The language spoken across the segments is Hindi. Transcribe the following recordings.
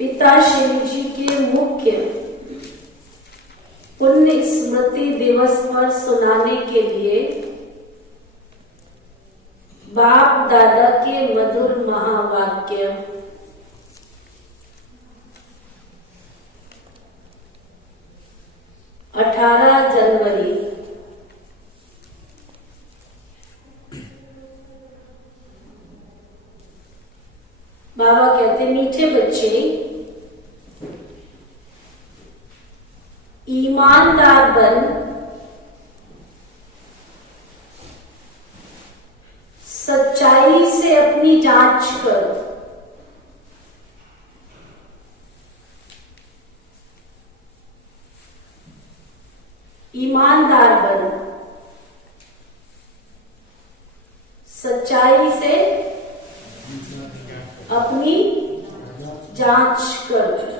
पिता शिव जी के मुख्य पुण्य स्मृति दिवस पर सुनाने के लिए बाप दादा के मधुर महावाक्य। जनवरी बाबा कहते, मीठे बच्चे, ईमानदार बन, सच्चा अपनी जांच करो। ईमानदार बनो, सच्चाई से अपनी जांच करो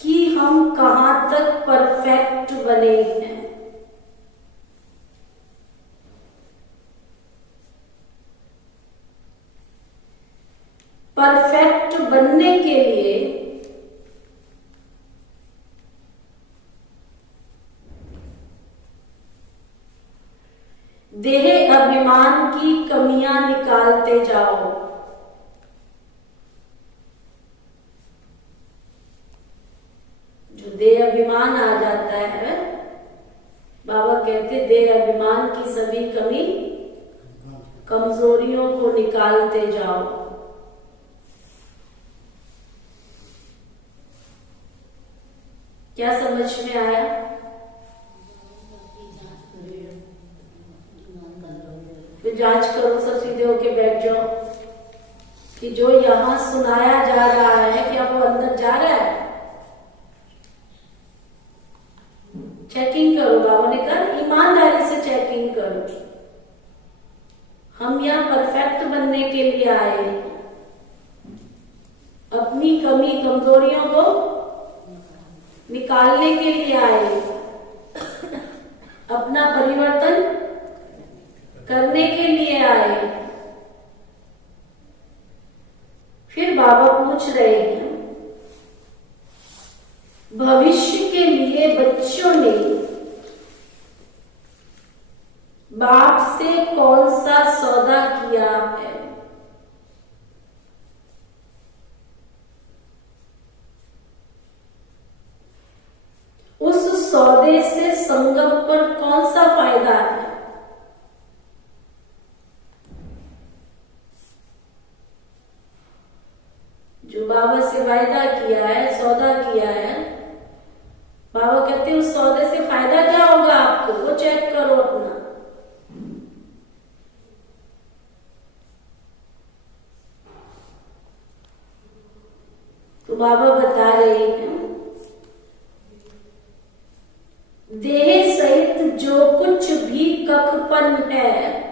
कि हम कहां तक परफेक्ट बने हैं। परफेक्ट बनने के लिए देह अभिमान की कमियां निकालते जाओ। जो देह अभिमान आ जाता है, बाबा कहते देह अभिमान की सभी कमी कमजोरियों को निकालते जाओ। क्या समझ में आया? फिर जांच करो, सब सीधे होके बैठ जाओ कि जो यहां सुनाया जा रहा है क्या वो अंदर जा रहा है? चेकिंग करो। बाबा ने कहा ईमानदारी से चेकिंग करो। हम यहाँ परफेक्ट बनने के लिए आए, अपनी कमी कमजोरियों को निकालने के लिए आए, अपना परिवर्तन करने के लिए आए। फिर बाबा पूछ रहे हैं, भविष्य के लिए बच्चों ने बाप से कौन सा सौदा किया है? उस सौदे से संगम पर कौन सा फायदा है? जो बाबा से वायदा किया है, सौदा किया है, बाबा कहते हैं उस सौदे से फायदा क्या होगा आपको, वो चेक करो अपना। तो बाबा बता रहे हैं, देह सहित जो कुछ भी कखपन है,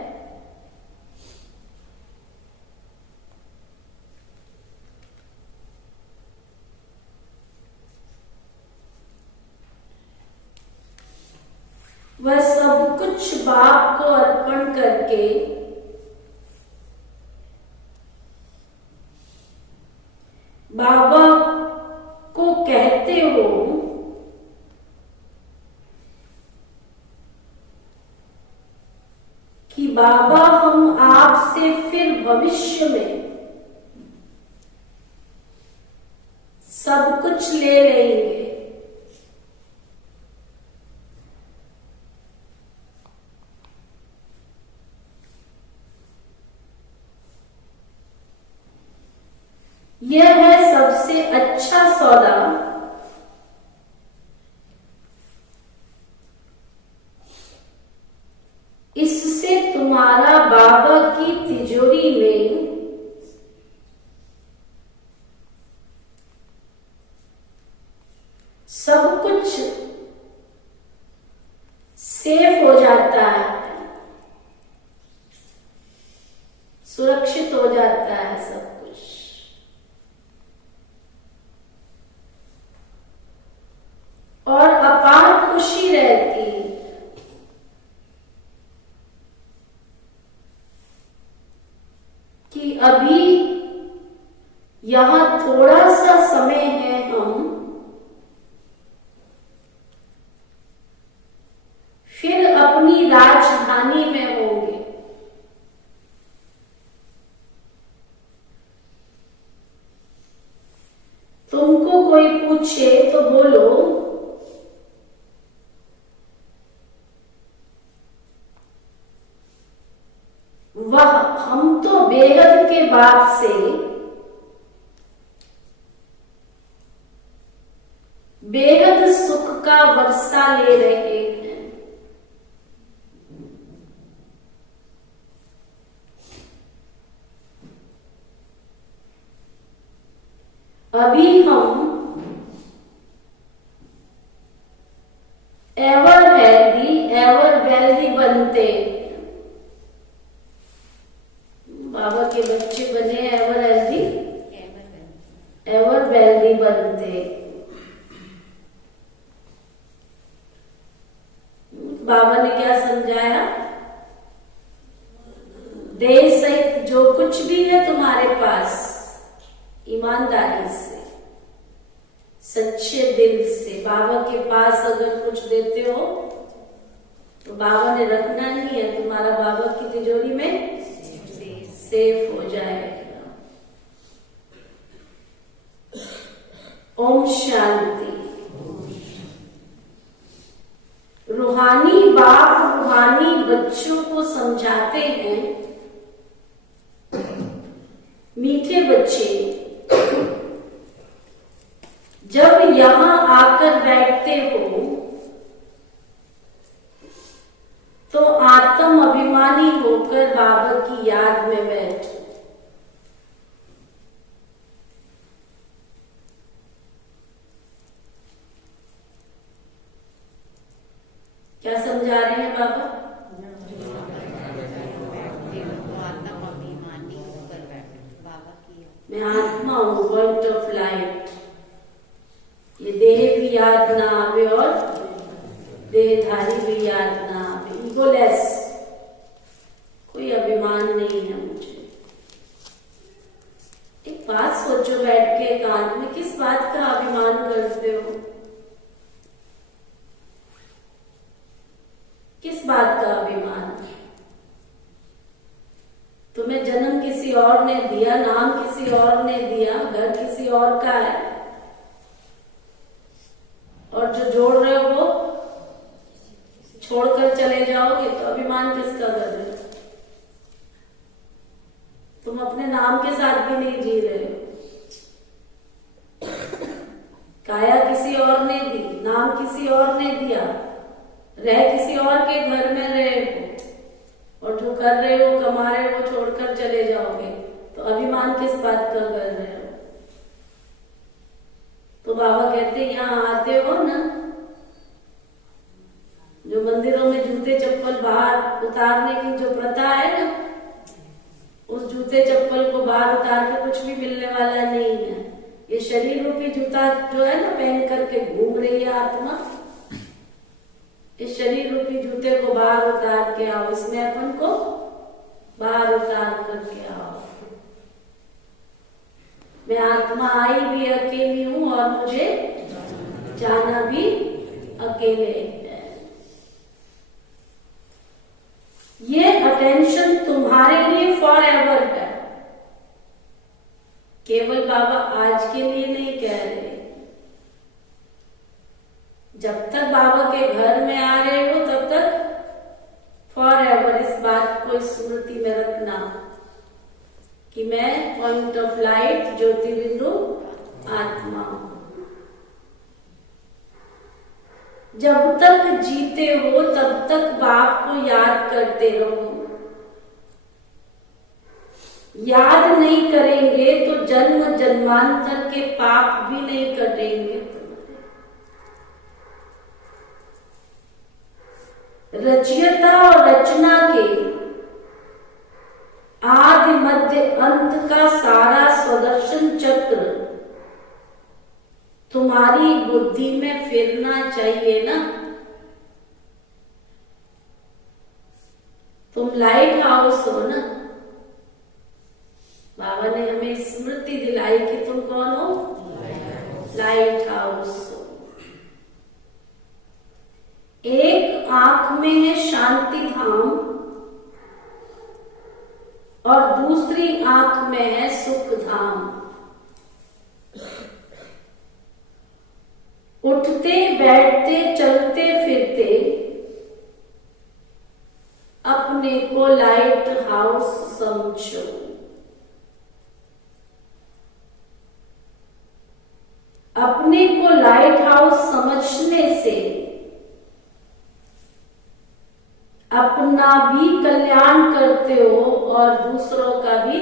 वह सब कुछ बाप को अर्पण करके बाबा को कहते हो कि बाबा हम आपसे फिर भविष्य में सब कुछ ले लेंगे। यह है सबसे अच्छा सौदा। इससे तुम्हारा बाबा की तिजोरी में सब कुछ सेफ हो जाता है, सुरक्षित हो जाता है सब कुछ। और अपार खुशी रहती कि अभी यहां थोड़ा सा समय है, हम फिर अपनी राजधानी में होंगे। तुमको कोई पूछे तो बोलो वह हम तो बेहद के बाप से बेहद सुख का वर्षा ले रहे हैं। अभी हम एवर हेल्दी एवर वेल्दी बनते, बाबा के बच्चे बने एवर हेल्दी एवर वेल्दी बनते। बाबा ने क्या समझाया? देह सहित जो कुछ भी है तुम्हारे पास, ईमानदारी से, सच्चे दिल से बाबा के पास अगर कुछ देते हो तो बाबा ने रखना नहीं है, तुम्हारा बाबा की तिजोरी में सेफ हो जाएगा। ओम शांति। रूहानी बाप रूहानी बच्चों को समझाते हैं, मीठे बच्चे जब यहां आकर बैठते हो तो आत्म अभिमानी होकर बाबा की याद में बैठो। क्या समझा रहे हैं बाबा? मैं आत्मा हूं, पॉइंट ऑफ लाइट। ये देह भी याद ना आवे और देहधारी भी याद ना आवे। ईगोलेस, कोई अभिमान नहीं है मुझे। एक बात सोचो बैठ के एकांत में, किस बात का अभिमान करते हो? किस बात का अभिमान? तुम्हें जन्म किसी और ने दिया, नाम किसी और ने दिया, घर किसी और का है, और जो जोड़ रहे हो वो छोड़कर चले जाओगे तो अभिमान किसका कर रहे हो? तुम अपने नाम के साथ भी नहीं जी रहे हो। काया किसी और ने दी, नाम किसी और ने दिया, रह किसी और के घर में रहे हो, और जो कर रहे हो कमा रहे हो छोड़कर चले जाओगे तो अभिमान किस बात का कर रहे हो? तो बाबा कहते यहाँ आते हो ना, जो मंदिरों में जूते चप्पल बाहर उतारने की जो प्रथा है ना, उस जूते चप्पल को बाहर उतार के कुछ भी मिलने वाला नहीं है। ये शरीर रूपी जूता जो है ना पहन करके घूम रही है आत्मा, इस शरीर रूपी जूते को बाहर उतार के आओ, इसमें अपन को बाहर उतार करके आओ। मैं आत्मा आई भी अकेली हूं और मुझे जाना भी अकेले है। ये अटेंशन तुम्हारे लिए फॉर एवर है, केवल बाबा आज के लिए नहीं कह रहे। जब तक बाबा के घर में आ रहे हो तब तक फॉर एवर इस बात को स्मृति में रखना कि मैं पॉइंट ऑफ लाइट ज्योतिर्बिंदु आत्मा हूं। जब तक जीते हो तब तक बाप को याद करते रहो। याद नहीं करेंगे तो जन्म जन्मांतर के पाप भी नहीं कटेंगे। रचयिता और रचना के आदि मध्य अंत का सारा स्वदर्शन चक्र तुम्हारी बुद्धि में फिरना चाहिए ना। तुम लाइट हाउस हो ना। बाबा ने हमें स्मृति दिलाई कि तुम कौन हो? लाइट हाउस हो। एक आंख में है शांति धाम और दूसरी आंख में है सुख धाम। उठते बैठते चलते फिरते अपने को लाइट हाउस समझो। अपने को लाइट हाउस समझने से अपना भी कल्याण करते हो और दूसरों का भी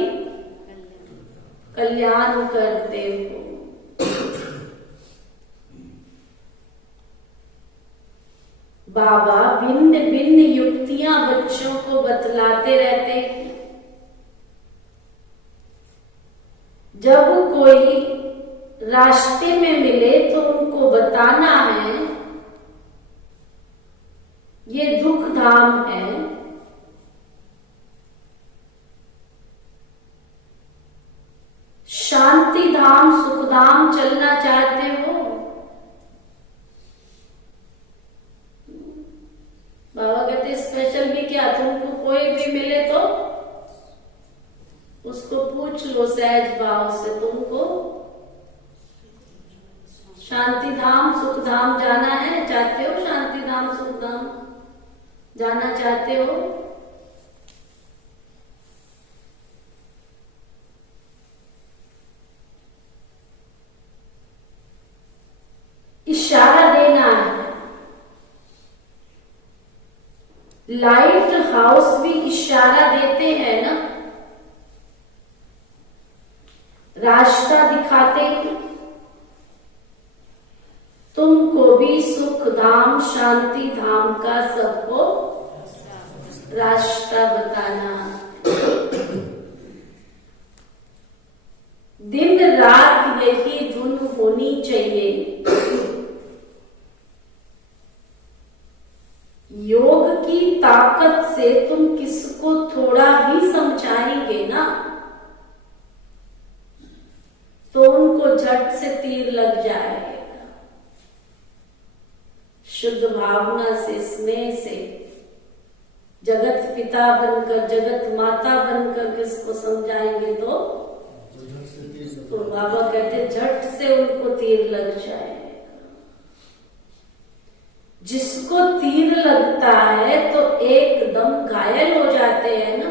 कल्याण करते हो। बाबा भिन्न भिन्न युक्तियां बच्चों को बतलाते रहते हैं। जब कोई रास्ते में मिले तो उनको बताना है ये दुख धाम है, शांति धाम सुख धाम चलना चाहते हो। बाबा कहते स्पेशल भी क्या, तुमको कोई भी मिले तो उसको पूछ लो सहज भाव से, तुमको शांति धाम सुख धाम जाना है, चाहते हो शांति धाम सुख धाम जाना चाहते हो? इशारा देना है। लाइट हाउस भी इशारा देते हैं ना, रास्ता दिखाते हैं। तुमको भी सुख धाम शांति धाम का सबको रास्ता बताना। दिन रात यही धुन होनी चाहिए। योग की ताकत से तुम किसको थोड़ा भी समझाएंगे ना तो उनको झट से तीर लग जाएगा। शुद्ध भावना से स्नेह से जगत पिता बनकर जगत माता बनकर किसको समझाएंगे तो बाबा कहते झट से उनको तीर लग जाएगा। जिसको तीर लगता है तो एकदम घायल हो जाते हैं ना।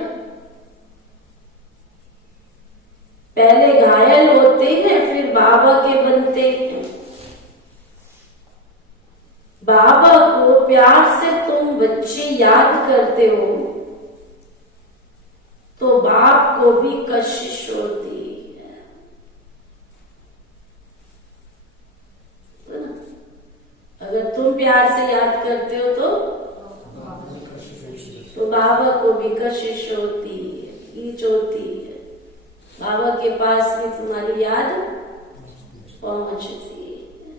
पहले घायल होते हैं फिर बाबा के बनते हैं। बाबा को प्यार से तुम बच्चे याद करते हो तो बाप को भी कशिश होती है। अगर तुम प्यार से याद करते हो तो बाबा को भी कशिश होती है, खींच होती है। बाबा के पास भी तुम्हारी याद पहुंचती है।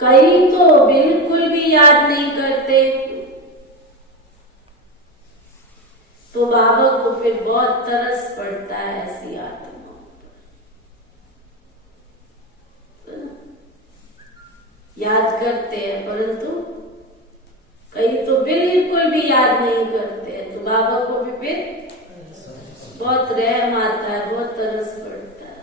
कई तो बिल्कुल भी याद नहीं करते तो बाबा को फिर बहुत तरस पड़ता है ऐसी आत्माओं पर। याद करते हैं परंतु कई तो बिल्कुल भी याद नहीं करते हैं तो बाबा को भी फिर बहुत रहम आता है, बहुत तरस पड़ता है।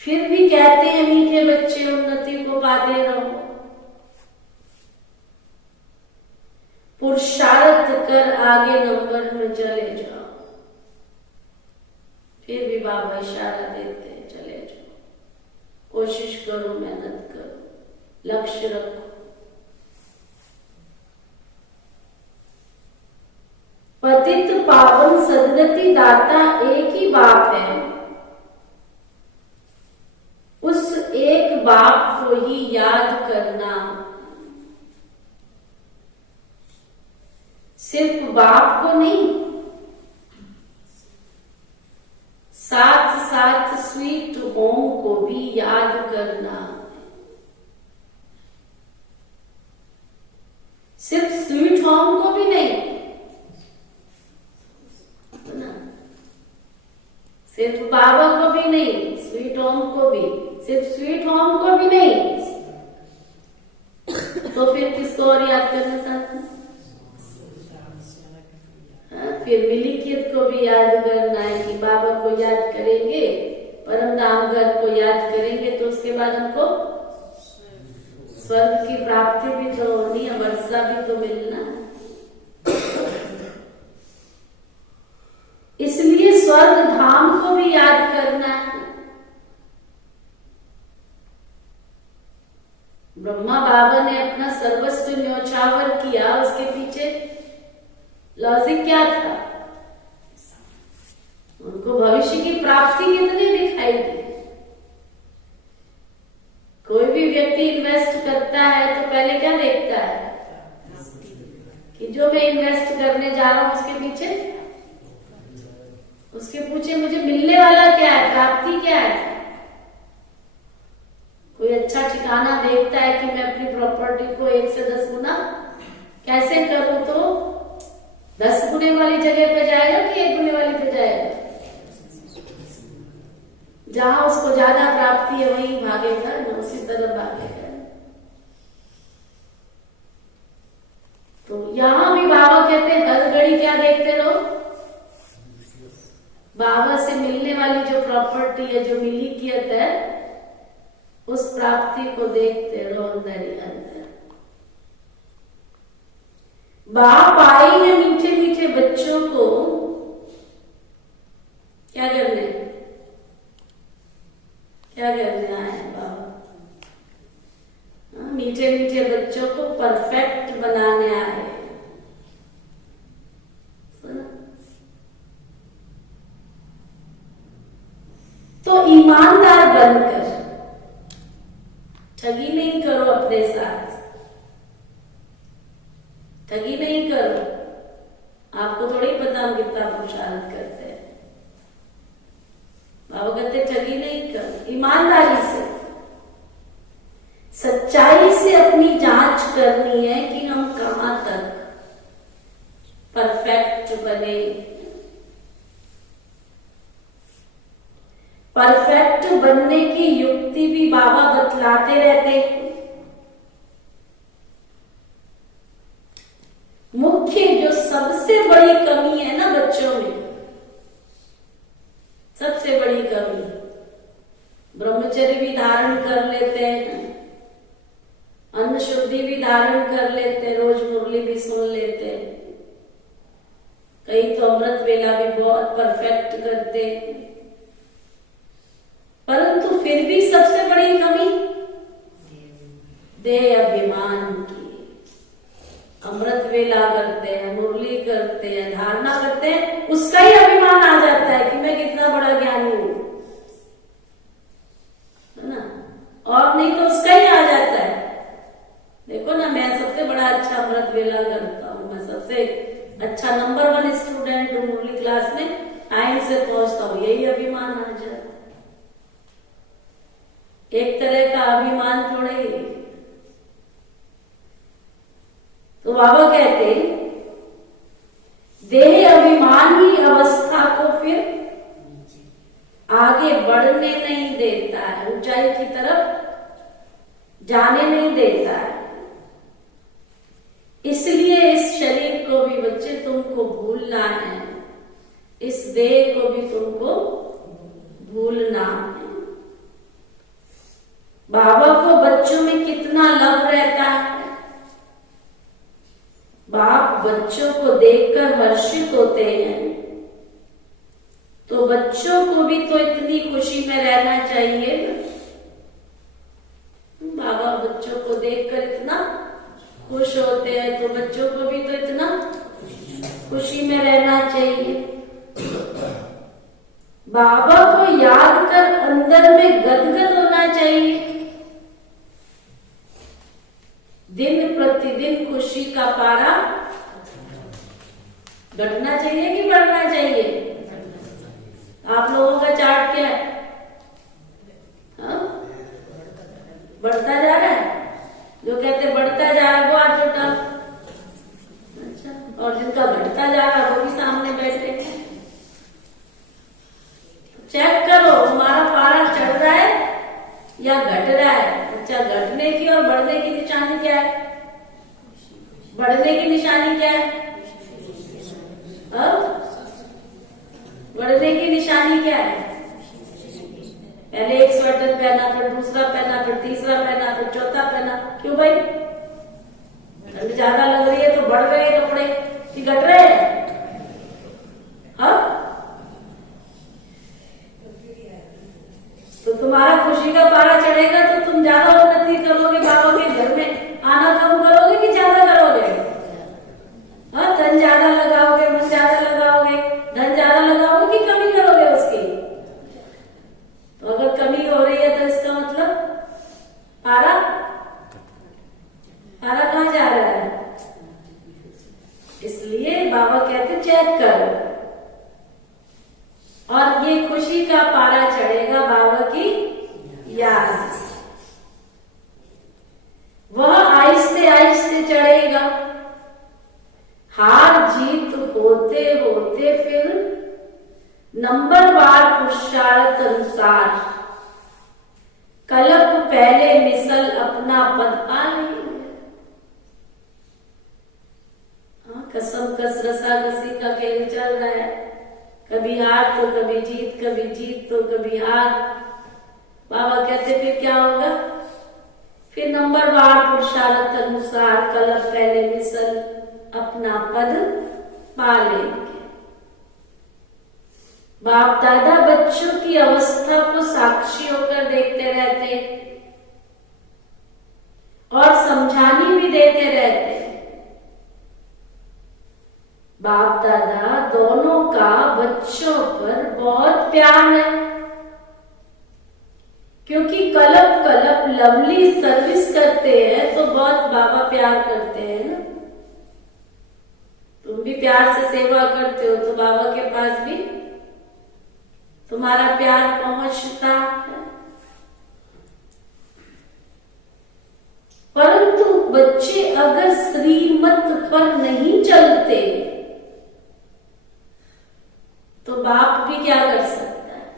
फिर भी कहते हैं मीठे बच्चे उन्नति को पाते रहो, पुरुषार्थ कर आगे नंबर में चले जाओ। फिर भी बाबा इशारा देते हैं चले जाओ, कोशिश करो, मेहनत करो, लक्ष्य रखो। पतित पावन सदगति दाता एक ही बाप है। उस एक बाप को ही याद करना। सिर्फ बाप को नहीं, साथ साथ स्वीट होम को भी याद करना। सिर्फ स्वीट होम को भी नहीं, सिर्फ बाबा को भी नहीं, स्वीट होम को भी, सिर्फ स्वीट होम को भी नहीं, तो फिर किसको और याद करना चाहते हैं? फिर मिलिकियत को भी याद करना है कि बाबा को याद करेंगे, परम धाम घर को याद करेंगे तो उसके बाद हमको स्वर्ग की प्राप्ति भी तो होनी है, वर्षा भी तो मिलना। इसलिए स्वर्ग धाम को भी याद करना है। ब्रह्मा बाबा ने अपना सर्वस्व न्योछावर किया, उसके पीछे लॉजिक क्या था? उनको भविष्य की प्राप्ति कितनी दिखाई दी। कोई भी व्यक्ति इन्वेस्ट करता है तो पहले क्या देखता है कि जो मैं इन्वेस्ट करने जा रहा हूं उसके पीछे मुझे मिलने वाला क्या है, प्राप्ति क्या है। कोई अच्छा ठिकाना देखता है कि मैं अपनी प्रॉपर्टी को 1 से 10 गुना कैसे करूं, तो 10 गुने वाली जगह पे जाएगा कि 1 गुने वाली पे जाएगा। जहां उसको ज्यादा प्राप्ति है वहीं भागेगा ना, उसी तरफ भागेगा। तो यहां भी बाबा कहते हैं हर घड़ी क्या देखते रहो, बाबा से मिलने वाली जो प्रॉपर्टी है, जो मिल्कियत है, उस प्राप्ति को देखते रहो अंदर ही अंदर। बाप आई है मीठे मीठे बच्चों को क्या करने आए हैं बाबा। मीठे मीठे बच्चों को परफेक्ट बनाने आए हैं। तो ईमानदार बनकर ठगी नहीं करो, अपने साथ ठगी नहीं करो। आपको थोड़ी पता हम कितना पुरुषार्थ करते हैं। बाबा कहते ठगी नहीं करो, ईमानदारी से सच्चाई से अपनी जांच करनी है कि हम कहां तक परफेक्ट बने। परफेक्ट बनने की युक्ति भी बाबा बतलाते रहते हैं। मुख्य जो सबसे बड़ी कमी है ना बच्चों में, सबसे बड़ी कमी, ब्रह्मचर्य भी धारण कर लेते हैं, अन्न शुद्धि भी धारण कर लेते हैं, रोज मुरली भी सुन लेते हैं, कई तो अमृत वेला भी बहुत परफेक्ट करते हैं, परंतु फिर भी सबसे बड़ी कमी देह अभिमान की। अमृत वेला करते हैं, मुरली करते हैं, धारणा करते हैं, उसका ही अभिमान आ जाता है कि मैं कितना बड़ा ज्ञानी हूं, है ना। और नहीं तो उसका ही आ जाता है, देखो ना मैं सबसे बड़ा अच्छा अमृत वेला करता हूं, मैं सबसे अच्छा नंबर 1 स्टूडेंट हूं, मुरली क्लास में टाइम से पहुंचता हूं, यही अभिमान आ जाता है। एक तरह का अभिमान थोड़ा ही। तो बाबा कहते देह अभिमान ही अवस्था को फिर आगे बढ़ने नहीं देता है, ऊंचाई की तरफ जाने नहीं देता है। इसलिए इस शरीर को भी बच्चे तुमको भूलना है, इस देह को भी तुमको भूलना है। बाबा को बच्चों में कितना लव रहता है। बाप बच्चों को देखकर हर्षित होते हैं, तो बच्चों को भी तो इतनी खुशी में रहना चाहिए। बाबा बच्चों को देखकर इतना खुश होते हैं, तो बच्चों को भी तो इतना खुशी में रहना चाहिए। बाबा को याद कर अंदर में गदगद होना चाहिए। दिन प्रतिदिन खुशी का पारा घटना चाहिए कि बढ़ना चाहिए। आप लोगों का चार्ट क्या है? बढ़ता जा रहा है। जो कहते बढ़ता जा रहा है वो हाथ उठा। अच्छा, और जिनका घटता जा रहा है वो भी सामने बैठे। चेक करो तुम्हारा पारा चढ़ रहा है या घट रहा है। अच्छा, घटने की और बढ़ने की निशानी क्या है? बढ़ने की निशानी क्या है? बढ़ने की निशानी क्या है? पहले एक स्वेटर पहना, फिर दूसरा पहना, फिर तीसरा पहना, फिर चौथा पहना। क्यों भाई? ठंड ज्यादा लग रही है तो बढ़ रहे कपड़े कि घट रहे हैं? तो तुम्हारा खुशी का पारा चढ़ेगा तो तुम ज्यादा उन्नति करोगे, बाबा के घर में आना कम करोगे कि ज्यादा करोगे? धन ज्यादा लगाओगे, मन ज्यादा लगाओगे, धन ज्यादा लगाओगे कि कमी करोगे उसकी? पारा पारा कहाँ जा रहा है? इसलिए बाबा कहते चेक कर, और ये खुशी का पारा चढ़ेगा बाबा की याद। वह आहिस्ते आहिस्ते चढ़ेगा। हार जीत होते होते फिर नंबरवार पुरुषार्थ अनुसार कल्प पहले मिसल अपना पद पा लेंगे। कसम कस रसा कसी का खेल चल रहा है, कभी हार तो कभी जीत, कभी जीत तो कभी हार। बाबा कहते फिर क्या होगा? फिर नंबरवार पुरुषार्थ अनुसार कल्प पहले मिसल अपना पद पा लेंगे। बाप दादा बच्चों की अवस्था को साक्षी होकर देखते रहते और समझानी भी देते रहते। बाप दादा दोनों का बच्चों पर बहुत प्यार है, क्योंकि कल्प कल्प लवली सर्विस करते हैं तो बहुत बाबा प्यार करते हैं ना। तुम भी प्यार से सेवा करते हो तो बाबा के पास भी तुम्हारा प्यार पहुंचता है। परंतु बच्चे अगर श्रीमत पर नहीं चलते तो बाप भी क्या कर सकता है?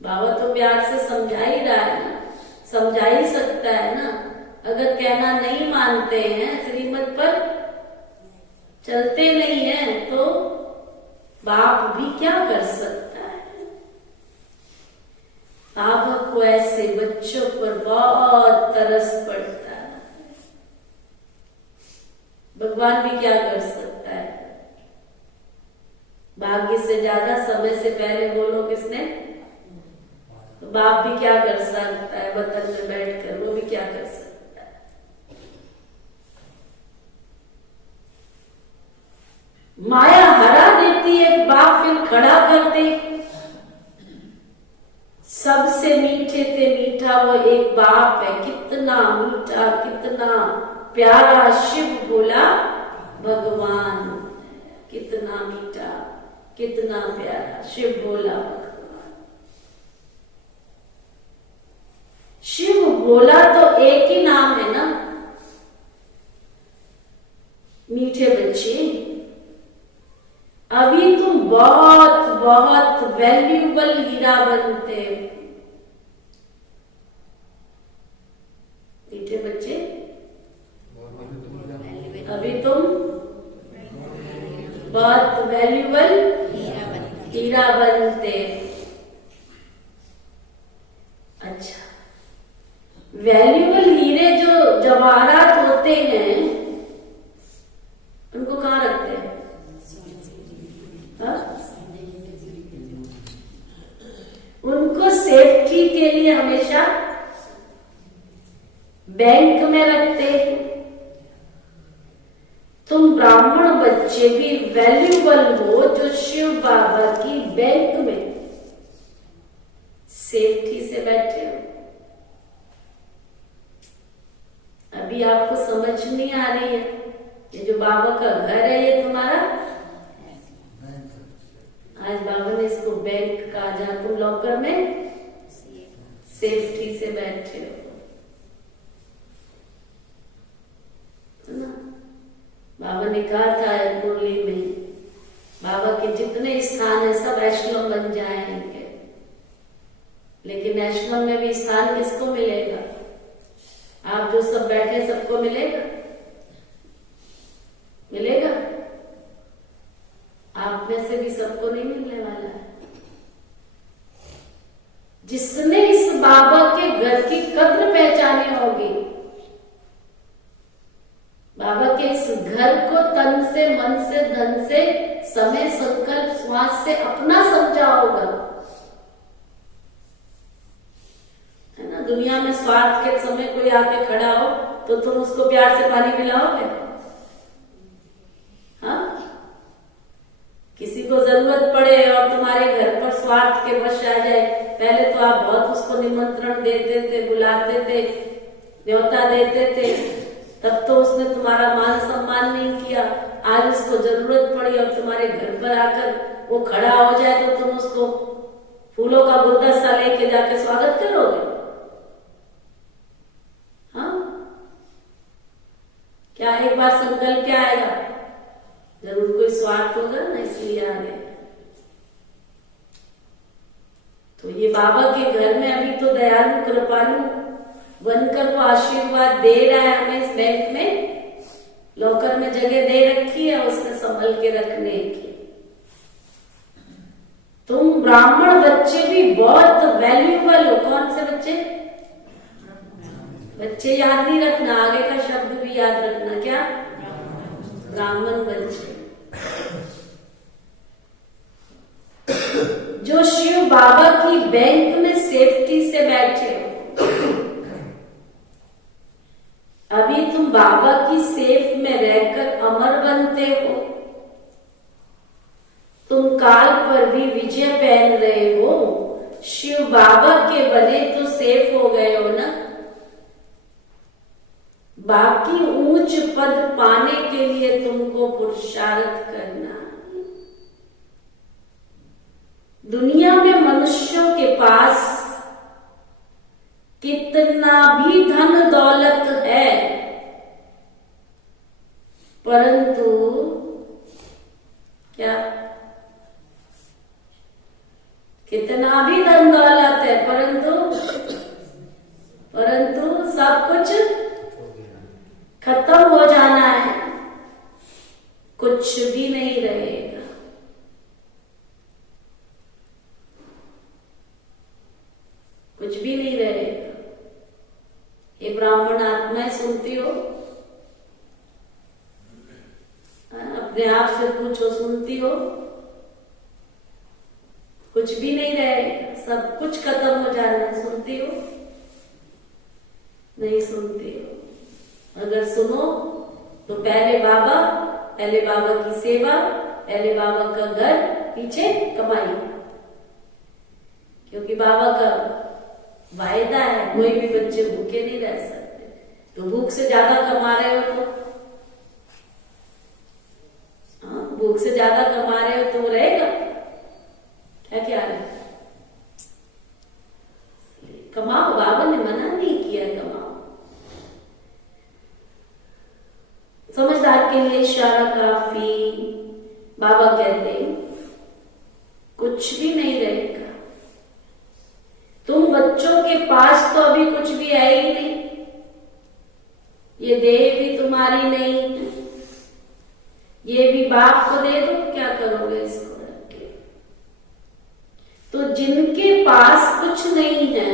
बाबा तो प्यार से समझा ही रहा है ना, समझा ही सकता है ना। अगर कहना नहीं मानते हैं, श्रीमत पर चलते नहीं है, तो बाप भी क्या कर सकता है? बाबा को ऐसे बच्चों पर बहुत तरस पड़ता है। भगवान भी क्या कर सकता है? भाग्य से ज्यादा समय से पहले बोलो किसने? तो बाप भी क्या कर सकता है? वतन में बैठकर वो भी क्या कर सकता है? माया हरा देती है, बाप फिर खड़ा करते। सबसे मीठे से मीठा वो एक बाप है। कितना मीठा, कितना प्यारा शिव बोला भगवान, कितना मीठा, कितना प्यारा शिव बोला भगवान। शिव बोला तो एक ही नाम है ना। मीठे बच्चे, अभी तुम बहुत बहुत वैल्यूबल हीरा बनते हो। मीठे बच्चे, अभी तुम बहुत वैल्यूबल हीरा बनते। अच्छा, वैल्यूबल हीरे जो जवाहरात होते हैं उनको कहाँ रखते हैं? उनको सेफ्टी के लिए हमेशा बैंक में रखते हैं। तुम ब्राह्मण बच्चे भी वैल्यूबल हो जो शिव बाबा की बैंक में सेफ्टी से बैठे हो। अभी आपको समझ नहीं आ रही है? ये जो बाबा का घर है ये तुम्हारा, आज बाबा ने इसको बैंक कहा, जहां तुम लॉकर में सेफ्टी से बैठे हो ना। बाबा ने कहा था मुरली में, बाबा के जितने स्थान है सब एशलम बन जाएंगे, लेकिन एशलम में भी स्थान किसको मिलेगा? आप जो सब बैठे सबको मिलेगा? मिलेगा? आप में से भी सबको नहीं मिलने वाला है। जिसने इस बाबा के घर की कद्र पहचानी होगी, बाबा के इस घर को तन से, मन से, धन से, समय, संकल्प, श्वास से अपना समझा होगा, है ना। दुनिया में स्वार्थ के समय कोई आके खड़ा हो तो तुम उसको प्यार से पानी पिलाओगे? हाँ? किसी को जरूरत पड़े और तुम्हारे घर पर स्वार्थ के वश आ जाए, पहले तो आप बहुत उसको निमंत्रण निमंत्रण देते थे, बुलाते थे, न्योता देते थे, तब तो उसने तुम्हारा मान सम्मान नहीं किया। आज उसको जरूरत पड़ी और तुम्हारे घर पर आकर वो खड़ा हो जाए तो तुम उसको फूलों का गुलदस्ता लेके जाके स्वागत करोगे? हाँ, क्या एक बार संकल्प क्या आएगा? जरूर कोई स्वार्थ होगा ना, इसलिए आ गए। तो ये बाबा के घर में अभी तो दयालु कृपालु बनकर वो आशीर्वाद दे रहा है हमें। इस बैंक में लॉकर में जगह दे रखी है उसने संभल के रखने की। तुम ब्राह्मण बच्चे भी बहुत वैल्यूबल हो। कौन से बच्चे? बच्चे याद नहीं रखना, आगे का शब्द भी याद रखना। क्या? ब्राह्मण बच्चे जो शिव बाबा की बैंक में सेफ्टी से बैठे हो। अभी तुम बाबा की सेफ में रहकर अमर बनते हो। तुम काल पर भी विजय पहन रहे हो। शिव बाबा के बने तो सेफ हो गए हो ना। बाकी ऊंच पद पाने के लिए तुमको पुरुषार्थ करना। दुनिया में मनुष्यों के पास कितना भी धन दौलत है, परंतु क्या? कितना भी धन दौलत है, परंतु सब कुछ खत्म हो जाना है, कुछ भी नहीं रहेगा। कुछ भी नहीं रहेगा। ये ब्राह्मण आत्माएं सुनती हो? अपने आप से पूछो, सुनती हो? कुछ भी नहीं रहेगा, सब कुछ खत्म हो जाना है। सुनती हो? नहीं सुनती हो। अगर सुनो तो पहले बाबा की सेवा, पहले बाबा का घर, पीछे कमाई। क्योंकि बाबा का वायदा है कोई भी बच्चे भूखे नहीं रह सकते। तो भूख से ज्यादा कमा रहे हो तो भूख से ज्यादा कमा रहे हो तो रहेगा क्या है? कमाओ, बाबा ने मना नहीं किया, कमाओ। समझदार के लिए इशारा काफी। बाबा कहते हैं कुछ भी नहीं रहेगा। तुम बच्चों के पास तो अभी कुछ भी है ही नहीं। ये देह भी तुम्हारी नहीं है। ये भी बाप को दे दो, क्या करोगे इसको रख के? तो जिनके पास कुछ नहीं है,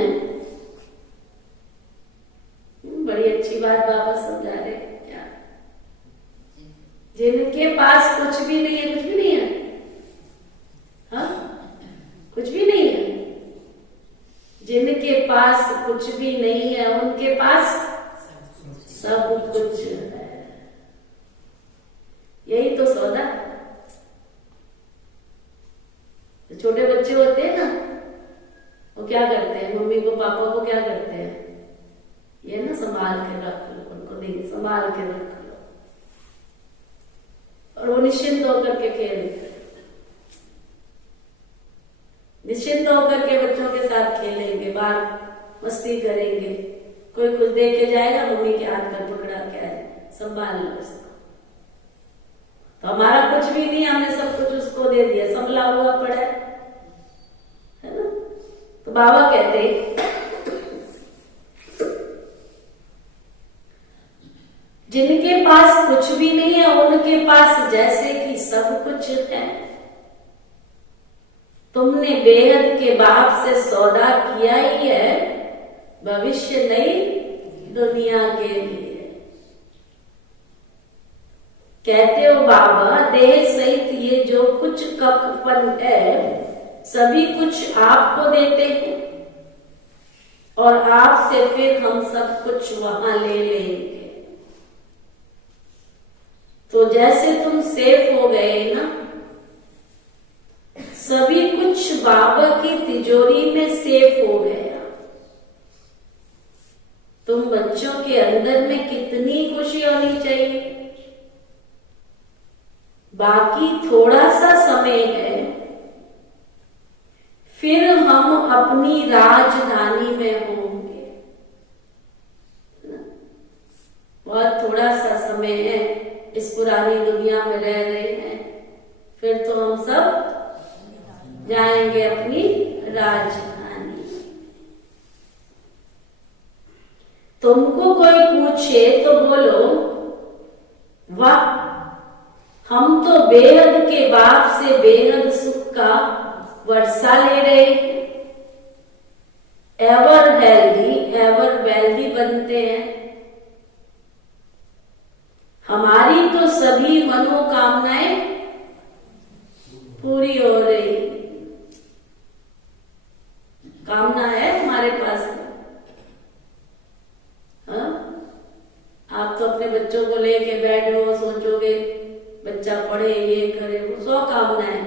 बड़ी अच्छी बात बाबा समझा रहे। क्या? जिनके पास कुछ भी नहीं है, कुछ भी नहीं है। हाँ, कुछ भी नहीं है। जिनके पास कुछ भी नहीं है उनके पास सब कुछ है। यही तो सौदा। तो छोटे बच्चे होते हैं ना, वो क्या करते हैं? मम्मी को पापा को क्या करते हैं? ये ना संभाल के रख लो, उनको नहीं, संभाल के रख लो, और वो निश्चिंत होकर के खेलते हैं। निश्चिंत होकर के बच्चों के साथ खेलेंगे, बाहर मस्ती करेंगे। कोई कुछ दे के जाएगा, मम्मी के हाथ में पकड़ा के आए, संभाल लो उसको। तो हमारा कुछ भी नहीं, हमने सब कुछ उसको दे दिया, संभला हुआ पड़ा है ना। तो बाबा कहते जिनके पास कुछ भी नहीं है उनके पास जैसे कि सब कुछ है। तुमने बेहद के बाप से सौदा किया ही है, भविष्य नई दुनिया के लिए। कहते हो बाबा देह सहित ये जो कुछ कपन है सभी कुछ आपको देते हैं और आपसे फिर हम सब कुछ वहां ले लेंगे। तो जैसे तुम सेफ हो गए ना, सभी कुछ बाबा की तिजोरी में सेफ हो गया। तुम बच्चों के अंदर में कितनी खुशी होनी चाहिए। बाकी थोड़ा सा समय है, फिर हम अपनी राजधानी में होंगे। बहुत थोड़ा सा समय है, इस पुरानी दुनिया में रह रहे हैं, फिर तो हम सब जाएंगे अपनी राजधानी। तुमको कोई पूछे तो बोलो, वाह, हम तो बेहद के बाप से बेहद सुख का वर्षा ले रहे हैं, एवर हेल्दी एवर वेल्दी बनते हैं। हमारी तो सभी मनोकामनाएं पूरी हो रही। कामना है हमारे पास। हाँ? आप तो अपने बच्चों को लेके बैठो, सोचोगे बच्चा पढ़े, ये करे, वो 100 कामना है।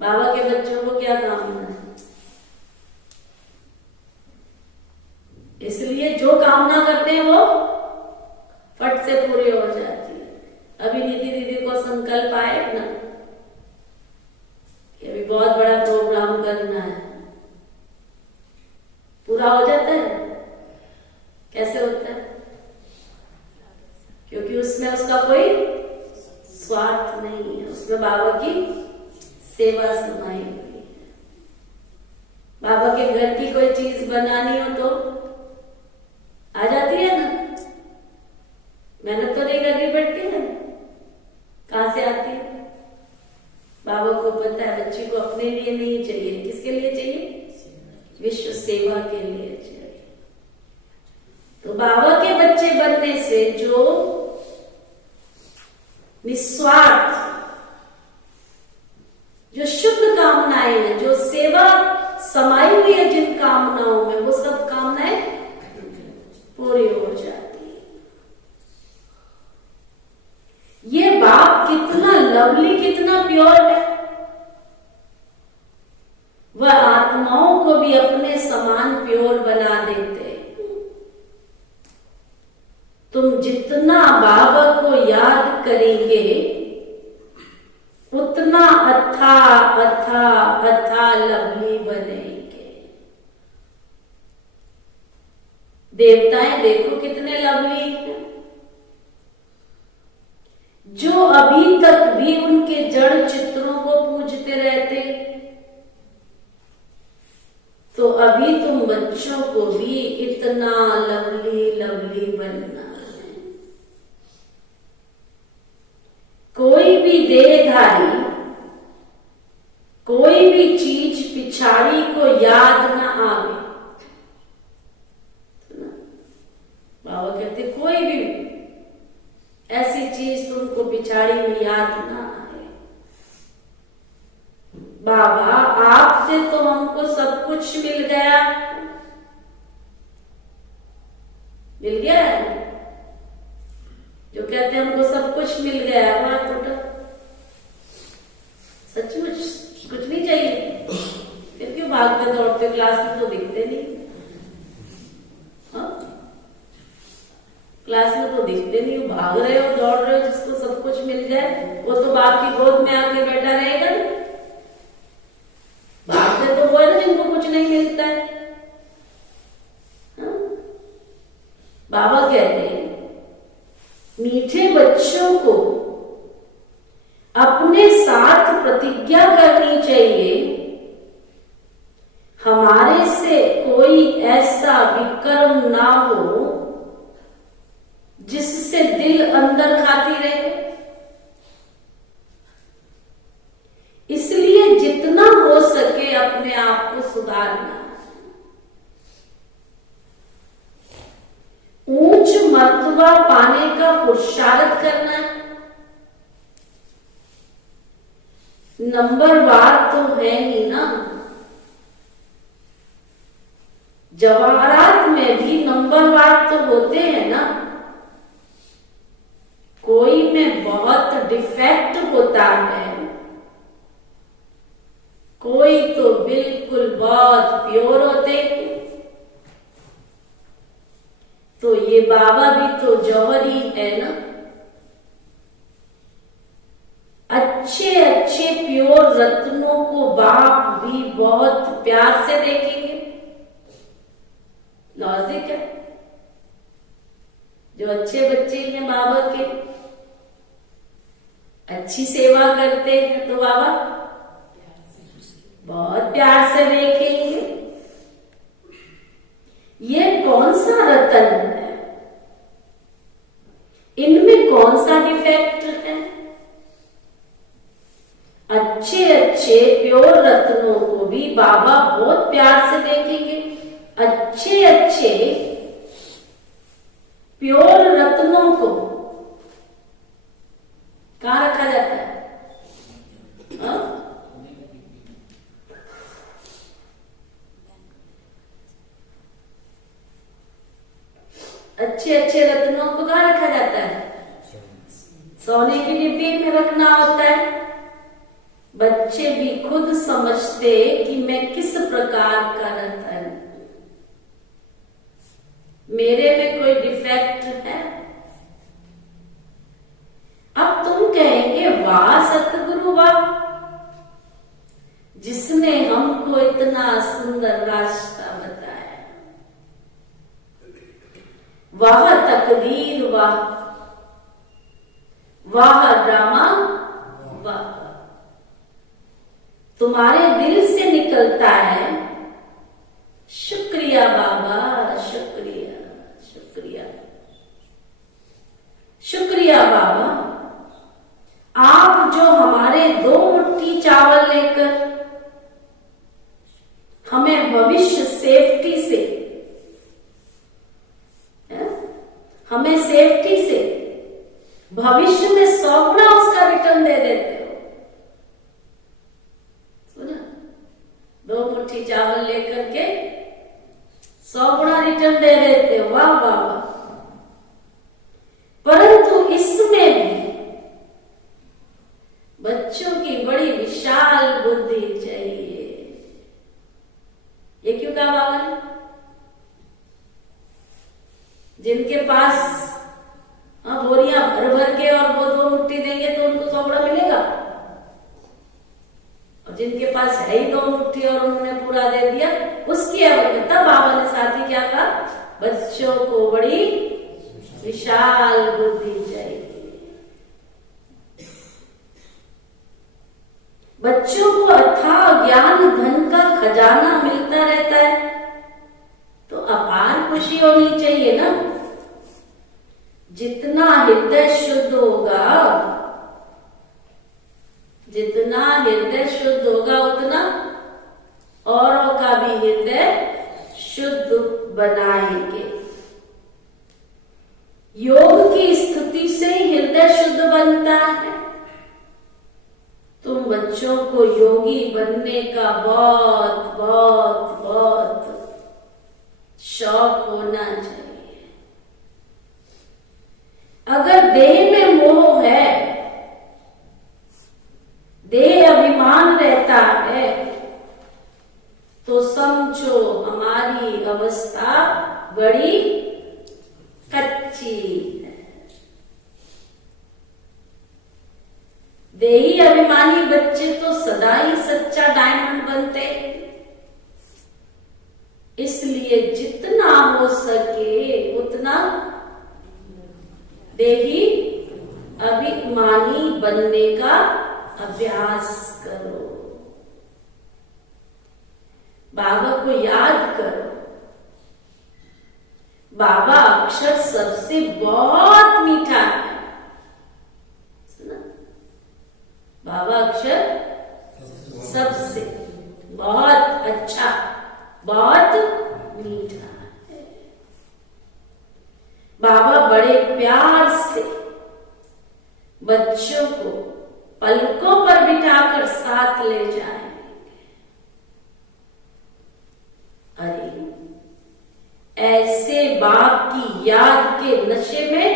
बाबा के बच्चों को क्या कामना है? इसलिए जो कामना करते हैं वो फट से पूरी हो जाती है। अभी निधि दीदी को संकल्प आए ना कि अभी बहुत बड़ा प्रोग्राम करना है, पूरा हो जाता है। कैसे होता है? क्योंकि उसमें उसका कोई स्वार्थ नहीं है, उसमें बाबा की सेवा समाई हुई है। बाबा के घर की कोई चीज बनानी हो तो आ जाती है ना, मेहनत तो नहीं करनी पड़ती है। कहां से आती है? बाबा को पता है बच्ची को अपने लिए नहीं चाहिए, किसके लिए चाहिए? विश्व सेवा के लिए चाहिए। तो बाबा के बच्चे बनने से जो निस्वार्थ, जो शुद्ध कामनाएं हैं, जो सेवा समाई हुई है जिन कामनाओं में, वो सब कामनाएं पूरी हो जाती है। ये बाप कितना लवली, कितना प्योर है। वह आत्माओं को भी अपने समान प्योर बना देते। तुम जितना बाबा को याद करेंगे उतना अथा अथा अथा लवली बनेंगे। देवताएं देखो कितने लवली हैं, जो अभी तक भी उनके जड़ चित्रों को पूजते रहते। तो अभी तुम बच्चों को भी इतना लवली लवली बनना है। कोई भी देहधारी, कोई भी चीज पिछाड़ी को याद ना आवे। बाबा कहते कोई भी ऐसी चीज तुमको पिछाड़ी में याद ना आए। बाबा आपसे तो हमको सब कुछ मिल गया, मिल गया है। जो कहते हैं हमको सब कुछ मिल गया, बड़ा टोटा सचमुच कुछ नहीं चाहिए। फिर क्यों भागते दौड़ते? क्लास में तो दिखते नहीं। हाँ? क्लास में तो दिखते नहीं हो, भाग रहे हो, दौड़ रहे हो। जिसको सब कुछ मिल जाए वो तो बाप की गोद में आके बैठा रहेगा। भागते तो वो है ना जिनको कुछ नहीं मिलता है। हाँ? बाबा कहते हैं मीठे बच्चों को अपने साथ प्रतिज्ञा करनी चाहिए, हमारे से कोई ऐसा विकर्म ना हो जिससे दिल अंदर खाती रहे। इसलिए जितना हो सके अपने आप को सुधारना, ऊंच मर्तबा पाने का पुरुषार्थ करना। नंबरवार तो है ही ना, जवाहरात में भी नंबरवार तो होते हैं ना। कोई में बहुत डिफेक्ट होता है, कोई तो बिल्कुल बहुत प्योर होते हैं। तो ये बाबा भी तो जौहर ही है ना। अच्छे अच्छे प्योर रत्नों को बाप भी बहुत प्यार से देखेंगे। लॉजिक है। जो अच्छे बच्चे हैं बाबा के, अच्छी सेवा करते हैं, तो बाबा बहुत प्यार से देखेंगे। ये कौन सा रतन है, इनमें कौन सा डिफेक्ट है? अच्छे अच्छे प्योर रत्नों को भी बाबा बहुत प्यार से देखेंगे। अच्छे अच्छे प्योर रत्नों को कहां रखा जाता है? अच्छे अच्छे रत्नों को कहां रखा जाता है? सोने की डिब्बी में रखना होता है। बच्चे भी खुद समझते कि मैं किस प्रकार का रतन, मेरे में कोई डिफेक्ट है। अब तुम कहेंगे वाह सतगुरु वाह, जिसने हमको इतना सुंदर रास्ता बताया। वाह तकदीर वाह, वाह ड्रामा वाह। तुम्हारे दिल से निकलता है शुक्रिया बाबा, शुक्रिया शुक्रिया शुक्रिया बाबा। आप जो हमारे 2 मुट्ठी चावल लेकर हमें भविष्य सेफ्टी से, हमें सेफ्टी से भविष्य में 100 गुना उसका रिटर्न दे देते हो। सुना, 2 मुट्ठी चावल लेकर के 100 गुना रिटर्न दे देते हो। वाह वाह वाह। परंतु इसमें भी बच्चों की बड़ी विशाल बुद्धि चाहिए। ये क्यों कहा बाबा ने? जिनके पास बोरियां भर भर के और वो 2 मुट्ठी देंगे तो उनको 100 गुना मिलेगा, और जिनके पास है ही 2 मुट्ठी और उन्होंने पूरा दे दिया, उसकी आवश्यकता। बाबा ने साथ ही क्या कहा? बच्चों को बड़ी विशाल बुद्धि चाहिए। बच्चों को अथाह ज्ञान धन का खजाना मिलता रहता है, तो अपार खुशी होनी चाहिए ना। जितना हृदय शुद्ध होगा, जितना हृदय शुद्ध होगा, उतना औरों का भी हृदय शुद्ध बनाएंगे। योग की स्थिति से हृदय शुद्ध बनता है। तुम बच्चों को योगी बनने का बहुत बहुत बहुत शौक होना चाहिए। अगर देह में मोह है, देह अभिमान रहता है, तो समझो हमारी अवस्था बड़ी कच्ची है। देही अभिमानी बच्चे तो सदा ही सच्चा डायमंड बनते। इसलिए जितना हो सके उतना देही अभिमानी बनने का अभ्यास करो। बाबा को याद करो। बाबा अक्षर सबसे बहुत मीठा है। सुना? बाबा अक्षर सबसे बहुत अच्छा, बहुत मीठा है। बाबा बड़े प्यार से बच्चों को पलकों पर बिठाकर साथ ले जाएंगे। अरे ऐसे बाप की याद के नशे में,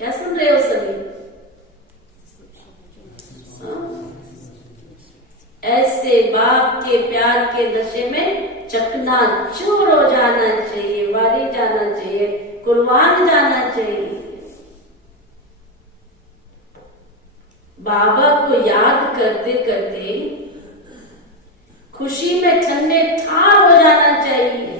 क्या सुन रहे हो सभी? ऐसे बाप के प्यार के नशे में चकनाचूर शुक्र हो जाना चाहिए, वारी जाना चाहिए, कुर्बान जाना चाहिए। बाबा को याद करते करते खुशी में ठंडे ठार हो जाना चाहिए।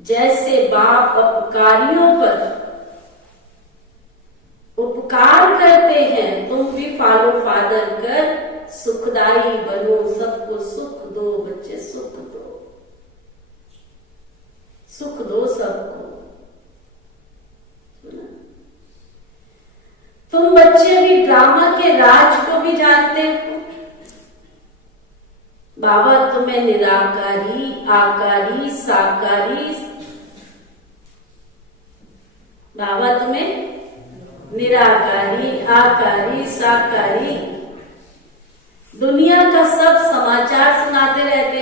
जैसे बाप उपकारियों पर उपकार करते हैं, तुम भी फॉलो फादर कर सुखदाई बनो, सबको सुख दो बच्चे, सुख दो, सुख दो सबको। तुम बच्चे भी ड्रामा के राज को भी जानते हो। बाबा तुम्हें निराकारी, आकारी, साकारी, बाबा तुम्हें निराकारी, आकारी, साकारी, दुनिया का सब समाचार सुनाते रहते।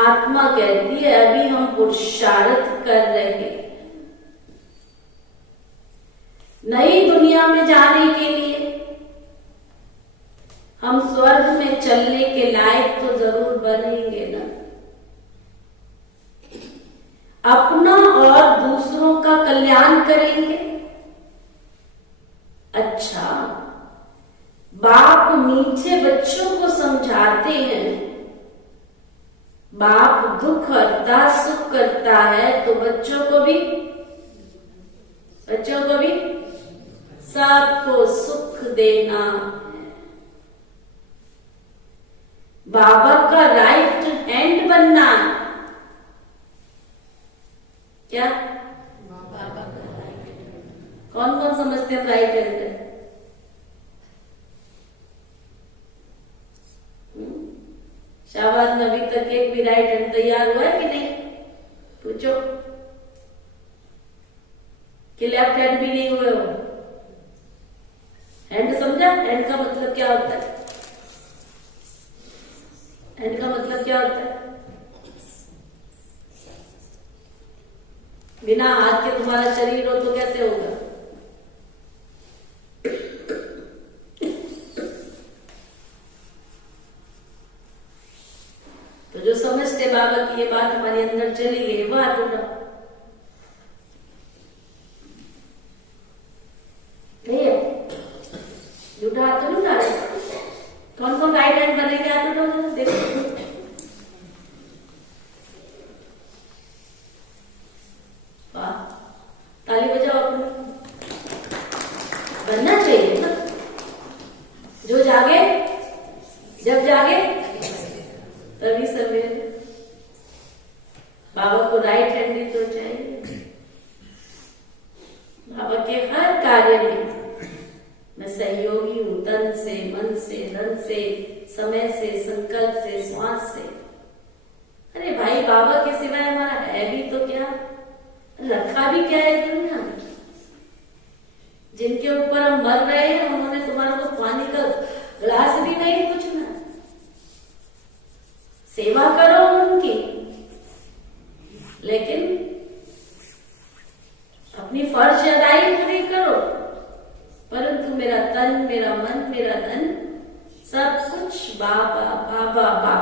आत्मा कहती है अभी हम पुरुषार्थ कर रहे हैं नई दुनिया में जाने के लिए। हम स्वर्ग में चलने के लायक तो जरूर बनेंगे ना। अपना और दूसरों का कल्याण करेंगे। अच्छा, बाप मीठे बच्चों को समझाते हैं, बाप दुख हरता सुख करता है, तो बच्चों को भी सबको सुख देना है। बाबा का राइट हैंड बनना है। क्या बाबा का राइट हैंड? कौन कौन समझते हैं राइट हैंड है? शाबाश, में अभी तक एक भी राइट हैंड तैयार हुआ है कि नहीं? पूछो कि लेफ्ट हैंड भी नहीं हुए हो। हैंड समझा? हैंड का मतलब क्या होता है? हैंड का मतलब क्या होता है? बिना हाथ के तुम्हारा शरीर हो तो कैसे होगा? तो जो समझते बाबा की ये बात हमारे अंदर चली गई, बात उठा झूठा हाथ तो नहीं उठा रहे। कौन कौन राइट हैंड बनेंगे? हाथ उठाओ, देखो। वाह, ताली बजाओ अपनी। बनना चाहिए ना। जो जागे, जब जागे तभी सवेरे। बाबा को राइट हैंड भी तो चाहिए। बाबा के हर कार्य में मैं सहयोगी हूं, तन से, मन से, धन से, समय से, संकल्प से, श्वास से। अरे भाई, बाबा के सिवाय हमारा है भी तो क्या, रखा भी क्या है दुनिया में? जिनके ऊपर हम मर रहे हैं, उन्होंने तुम्हारा को पानी का गिलास भी नहीं पूछना। सेवा करो उनकी, लेकिन अपनी फर्ज अदाई पूरी करो। परंतु मेरा तन, मेरा मन, मेरा धन, सब कुछ बाबा बाबा बाबा।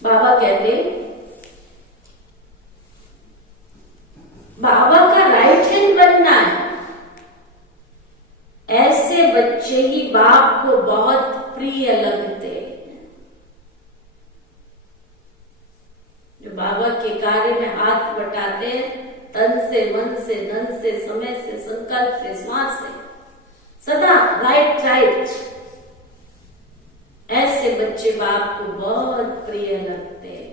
बाबा कहते, बाबा का राइट हैंड बनना है। ऐसे बच्चे ही बाप को बहुत प्रिय लगते हैं, जो बाबा के कार्य में हाथ बटाते हैं, तन से, मन से, धन से, समय से, संकल्प से, श्वास से, सदा राइट राइट। ऐसे बच्चे बाप को बहुत प्रिय लगते हैं।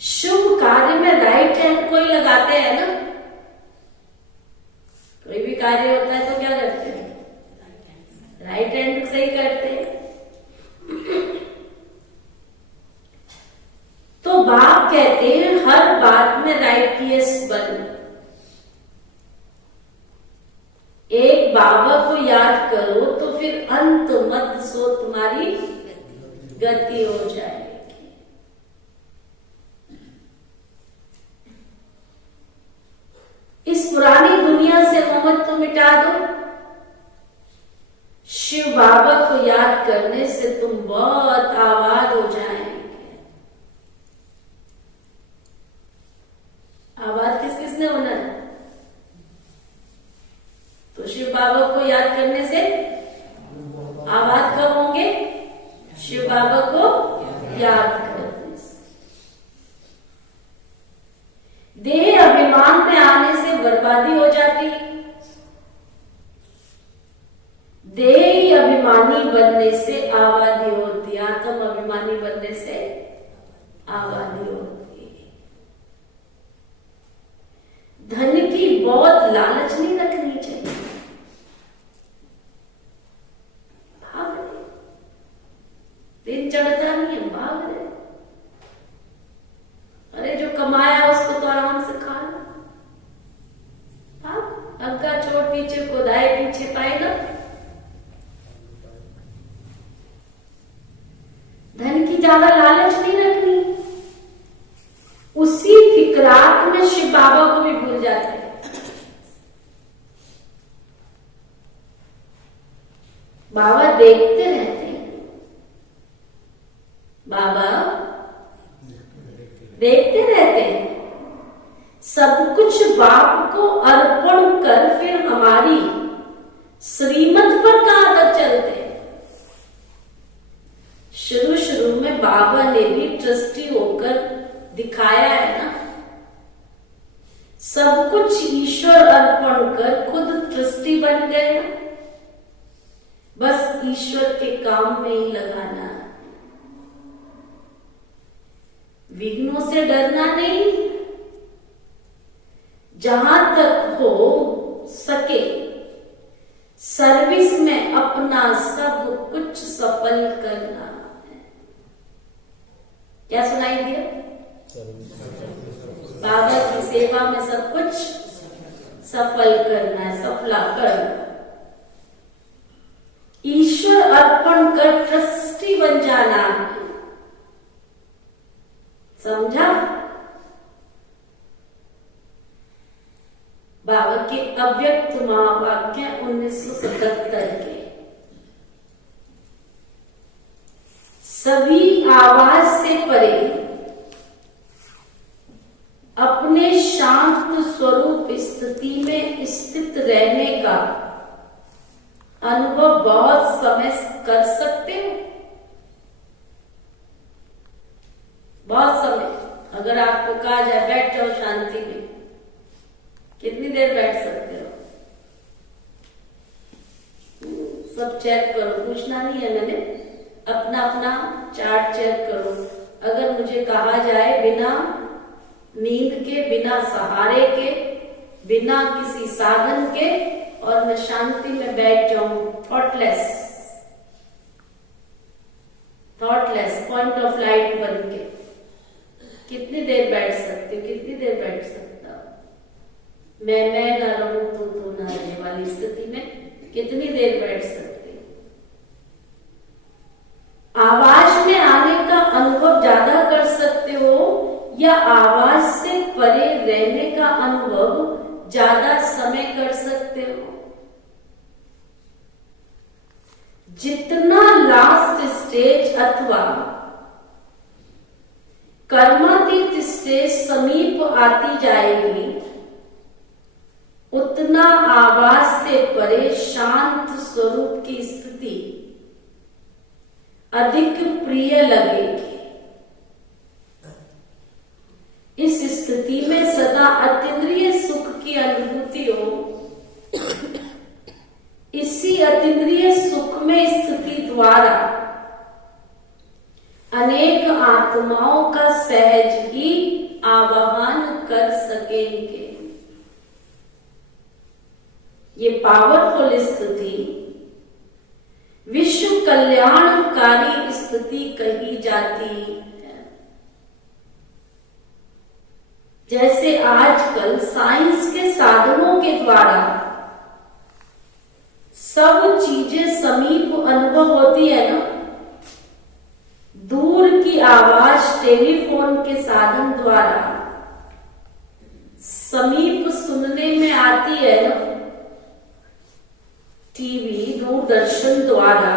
शुभ कार्य में राइट हैंड कोई लगाते हैं ना। कोई भी कार्य होता है तो क्या करते हैं? राइट हैंड से ही करते हैं। तो बाप कहते हैं हर बात में राइटियस बनो। एक बाबा को याद करो तो फिर अंत मत सो तुम्हारी गति हो जाएगी। इस पुरानी दुनिया से मोहब्बत तो मिटा दो। बाबा को याद करने से तुम बहुत आबाद हो जाएंगे। आबाद किस किसने होना है? तो शिव बाबा को याद करने से आबाद कब होंगे? शिव बाबा को याद करने से। देह अभिमान में आने से बर्बादी हो जाती है। देह अभिमानी बनने से आबादी होती है। आत्म अभिमानी बनने से आबादी होती है। धन की बहुत लालच नहीं रखनी चाहिए। भाग रहे, दिन चढ़ता नहीं है, भाग रहे। अरे जो कमाया उसको तो आराम से खा लो। अग्गा चोट पीछे खुदाए पीछे पाएगा। धन की ज्यादा लालच नहीं रखनी। उसी फिक्रात में शिव बाबा को भी भूल जाते हैं। बाबा देखते रहते हैं। बाबा देखते रहते हैं। सब कुछ बाप को अर्पण कर फिर हमारी श्रीमत पर कहां तक चलते हैं। शुरू शुरू में बाबा ने भी ट्रस्टी होकर दिखाया है ना। सब कुछ ईश्वर अर्पण कर खुद ट्रस्टी बन गए ना। बस ईश्वर के काम में ही लगाना। विघ्नों से डरना नहीं। जहां तक हो सके सर्विस में अपना सब कुछ सफल करना है। क्या सुनाई दिया? बाबा की सेवा में सब कुछ सफल करना है, सफला करना। ईश्वर अर्पण कर ट्रस्टी बन जाना है। समझा? बाबा के अव्यक्त महावाक्य 1977 के। सभी आवाज से परे अपने शांत स्वरूप स्थिति में स्थित रहने का अनुभव बहुत समय कर सकते हो। बहुत समय। अगर आपको कहा जाए बैठ जाओ शांति में, कितनी देर बैठ सकते हो? सब चेक करो, पूछना नहीं है मैंने। अपना अपना चार्ट चेक करो। अगर मुझे कहा जाए बिना नींद के, बिना सहारे के, बिना किसी साधन के, और मैं शांति में बैठ जाऊं, थॉटलेस, पॉइंट ऑफ लाइट बन के, कितनी देर बैठ सकती हो? कितनी देर बैठ सकता हूं? मैं ना रहूं तो ना रहने वाली स्थिति में कितनी देर बैठ सकती हूँ? आवाज में आने का अनुभव ज्यादा कर सकते हो या आवाज से परे रहने का अनुभव ज्यादा समय कर सकते हो? जितना लास्ट स्टेज अथवा कर्मातीत स्टेज समीप आती जाएगी, उतना आवाज से परे शांत स्वरूप की स्थिति अधिक प्रिय लगेगी। इस स्थिति में सदा अतीन्द्रिय सुख की अनुभूति हो। इसी अतीन्द्रिय सुख में स्थिति द्वारा अनेक आत्माओं का सहज ही आवाहन कर सकेंगे। ये पावरफुल स्थिति विश्व कल्याणकारी स्थिति कही जाती है। जैसे आजकल साइंस के साधनों के द्वारा सब चीजें समीप अनुभव होती है ना। दूर की आवाज टेलीफोन के साधन द्वारा समीप सुनने में आती है ना। टीवी, दूरदर्शन द्वारा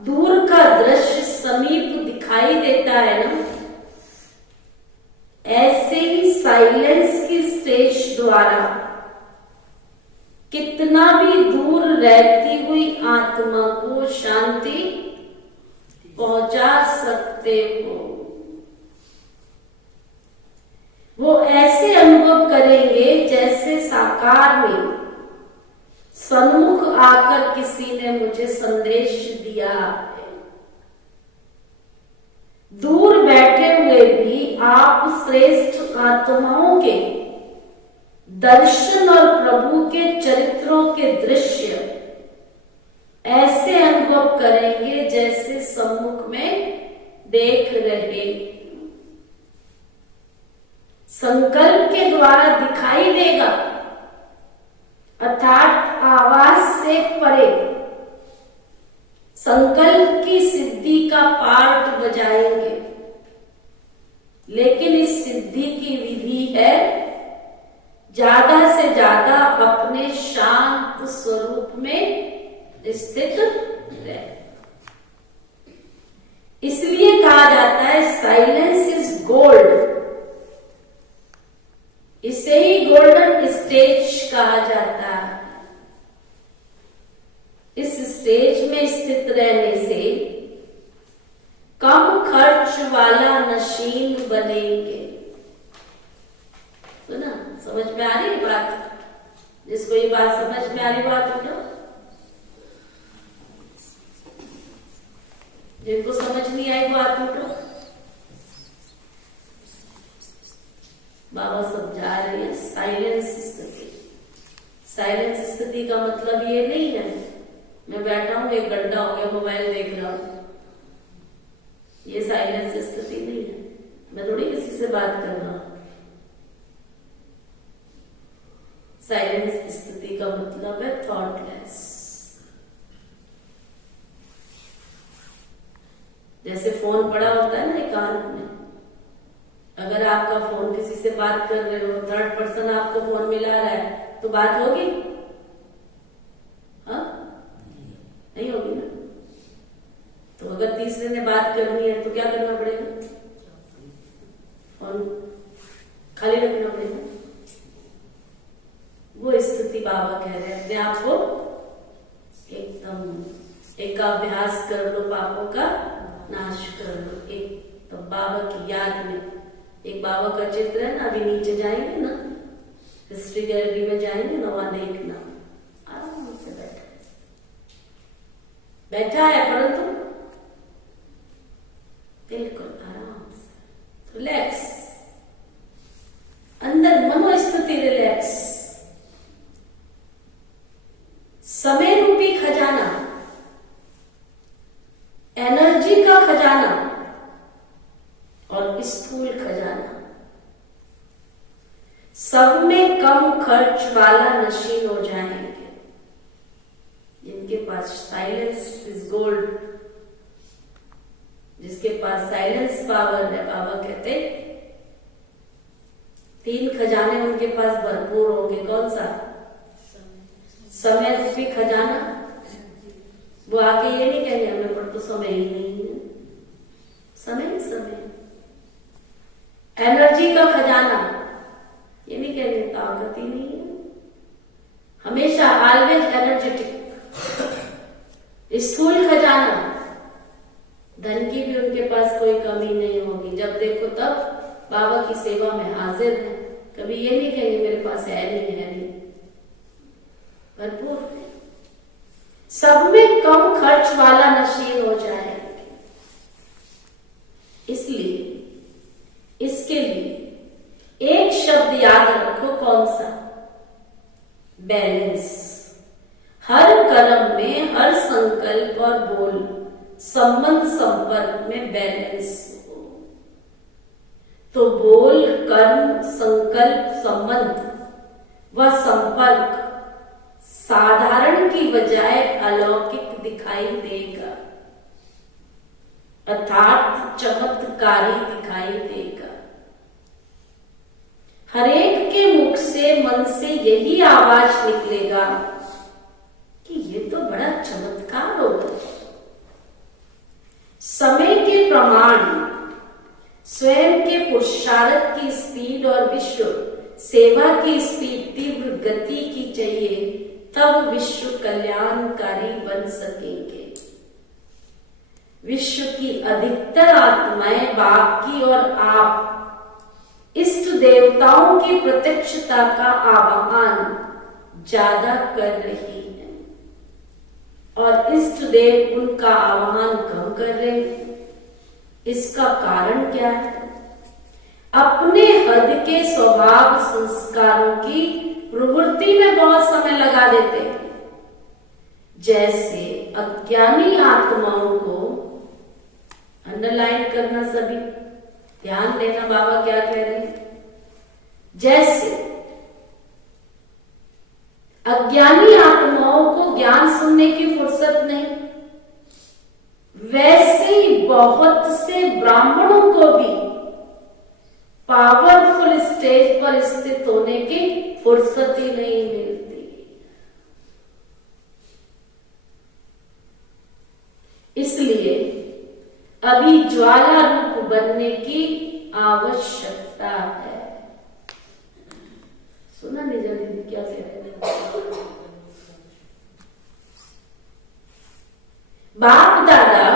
दूर का दृश्य समीप दिखाई देता है ना, ऐसे ही साइलेंस की स्टेज द्वारा कितना भी दूर रहती हुई आत्मा को शांति पहुंचा सकते हो। वो ऐसे अनुभव करेंगे जैसे साकार में सन्मुख आकर किसी ने मुझे संदेश दिया है। दूर बैठे हुए भी आप श्रेष्ठ आत्माओं के दर्शन और प्रभु के चरित्रों के दृश्य ऐसे अनुभव करेंगे जैसे सम्मुख में देख रहे। संकल्प के द्वारा दिखाई देगा, अर्थात आवाज से परे संकल्प की सिद्धि का पार्ट बजाएंगे। लेकिन इस सिद्धि की विधि है ज्यादा से ज्यादा अपने शांत स्वरूप में स्थित रहे। इसलिए कहा जाता है साइलेंस इज गोल्ड। इसे ही गोल्डन स्टेज कहा जाता है। इस स्टेज में स्थित रहने से कम खर्च वाला नशीन बनेंगे। तो ना समझ में आ रही बात? जिसको ये बात समझ में आ रही बात उठो, जिनको समझ नहीं आई बात उठो। बाबा समझा रहे हैं साइलेंस स्थिति। साइलेंस स्थिति का मतलब ये नहीं है मैं बैठा हूं 1 घंटा हो गया मोबाइल देख रहा हूं, ये साइलेंस स्थिति नहीं है। मैं थोड़ी किसी से बात कर रहा हूं। साइलेंस स्थिति का मतलब है थॉटलेस। जैसे फोन पड़ा होता है ना एकांत में, अगर आपका फोन किसी से बात कर रहे हो, थर्ड पर्सन आपको फोन मिला रहा है, तो बात होगी? हाँ, नहीं होगी ना। तो अगर तीसरे ने बात करनी है तो क्या करना पड़ेगा? फोन खाली रखना पड़ेगा। वो स्थिति बाबा कह रहे हैं अपने आप को एकदम एकाभ्यास कर लो, पापों का नाश कर लो। एक तो बाबा की याद में एक बाबा का चित्र है ना, अभी नीचे जाएंगे ना, हिस्ट्री गैलरी में जाएंगे ना, वहां देखना आराम से बैठा है, परंतु बिल्कुल आराम से रिलैक्स, अंदर मनोस्थिति रिलैक्स। समय रूपी खजाना, एनर्जी का खजाना और स्थूल खजाना, सब में कम खर्च वाला नशीन हो जाएंगे। जिनके पास साइलेंस इज गोल्ड, जिसके पास साइलेंस पावर है, बाबा कहते 3 खजाने उनके पास भरपूर होंगे। कौन सा? समय रूपी खजाना। वो आके ये नहीं कहेंगे हमें पर तो समय ही नहीं है, समय ही समय। एनर्जी का खजाना, ये नहीं कहेंगे ताकत ही नहीं है, हमेशा ऑलवेज एनर्जेटिक। स्थूल खजाना, धन की भी उनके पास कोई कमी नहीं होगी। जब देखो तब बाबा की सेवा में हाजिर है। कभी ये नहीं कहेंगे मेरे पास है नहीं, भरपूर। सब में कम खर्च वाला नशीन हो जाए। इसलिए इसके लिए एक शब्द याद रखो, कौन सा? बैलेंस। हर कर्म में, हर संकल्प और बोल, संबंध संपर्क में बैलेंस हो। तो बोल, कर्म, संकल्प, संबंध व संपर्क साधारण की बजाय अलौकिक दिखाई देगा, अर्थात चमत्कारी दिखाई देगा। हरेक के मुख से, मन से यही आवाज निकलेगा कि कि ये तो बड़ा चमत्कार होगा। समय के प्रमाण, स्वयं के पुरुषार्थ की स्पीड और विश्व सेवा की स्पीड तीव्र गति की चाहिए, तब विश्व कल्याणकारी बन सकेंगे। विश्व की अधिकतर आत्माएं बाकी और आप इष्ट देवताओं की प्रत्यक्षता का आह्वान ज्यादा कर रही है और इष्ट देव उनका आह्वान कम कर रहे हैं। इसका कारण क्या है? अपने हद के स्वभाव संस्कारों की प्रवृत्ति में बहुत समय लगा देते हैं। जैसे अज्ञानी आत्माओं को, अंडरलाइन करना, सभी ध्यान देना बाबा क्या कह रहे हैं। जैसे अज्ञानी आत्माओं को ज्ञान सुनने की फुर्सत नहीं, वैसे ही बहुत से ब्राह्मणों को भी पावरफुल स्टेज पर स्थित होने की फुर्सत ही नहीं मिलती। इसलिए अभी ज्वाला रूप बनने की आवश्यकता है। सुना निजा दीदी क्या कह रहे हैं? बाप दादा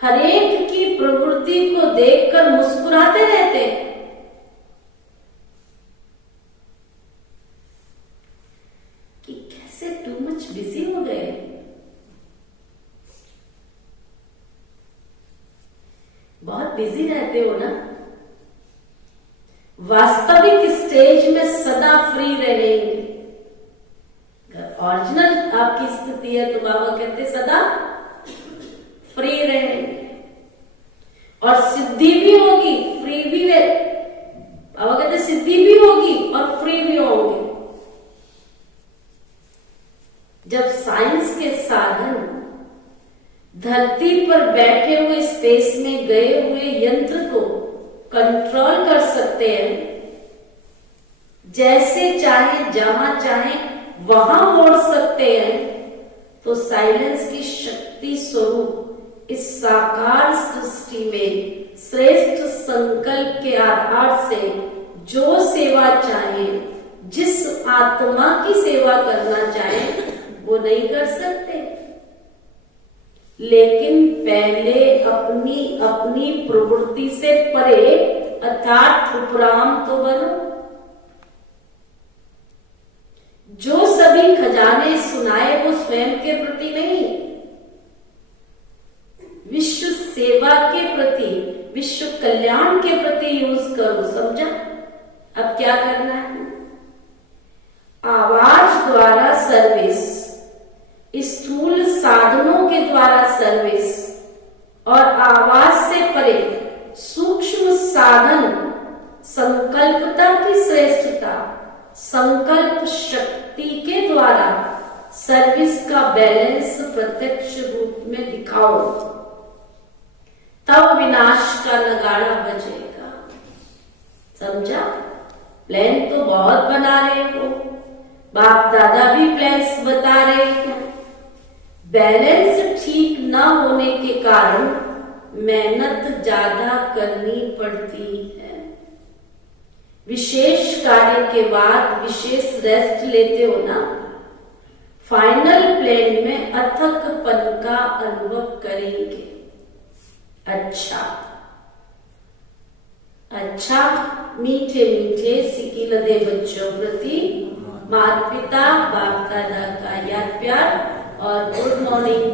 हरेक की प्रवृत्ति को देखकर मुस्कुराते रहते हैं कि कैसे टू मच बिजी हो गए। बहुत बिजी रहते हो ना। वास्तविक स्टेज में सदा फ्री रहेंगे। ओरिजिनल आपकी स्थिति है तो बाबा कहते सदा फ्री रहेंगे और सिद्धि भी होगी, फ्री भी है। बाबा कहते सिद्धि भी होगी और फ्री भी होंगे। जब साइंस के साधन धरती पर बैठे हुए स्पेस में गए हुए यंत्र को कंट्रोल कर सकते हैं, जैसे चाहे जहां चाहे वहां मोड़ सकते हैं, तो साइलेंस की शक्ति स्वरूप इस साकार सृष्टि में श्रेष्ठ संकल्प के आधार से जो सेवा चाहे, जिस आत्मा की सेवा करना चाहे, वो नहीं कर सकते। लेकिन पहले अपनी अपनी प्रवृत्ति से परे अर्थात उपराम तो बनो। जो सभी खजाने सुनाए वो स्वयं के प्रति नहीं, विश्व सेवा के प्रति, विश्व कल्याण के प्रति यूज करो। समझा? अब क्या करना है? आवाज द्वारा सर्विस, स्थूल साधनों के द्वारा सर्विस और आवाज से परे सूक्ष्म साधन, संकल्पता की श्रेष्ठता, संकल्प शक्ति के द्वारा सर्विस का बैलेंस प्रत्यक्ष रूप में दिखाओ, तब विनाश का नगाड़ा बजेगा। समझा? प्लान तो बहुत बना रहे हो, बाप दादा भी प्लान्स बता रहे हैं। बैलेंस ठीक न होने के कारण मेहनत ज्यादा करनी पड़ती है। विशेष कार्य के बाद विशेष रेस्ट लेते हो ना, फाइनल प्लान में अथकपन का अनुभव करेंगे। अच्छा मीठे मीठे सिकिलदे बच्चों प्रति माता पिता बाप दादा का याद प्यार और गुड मॉर्निंग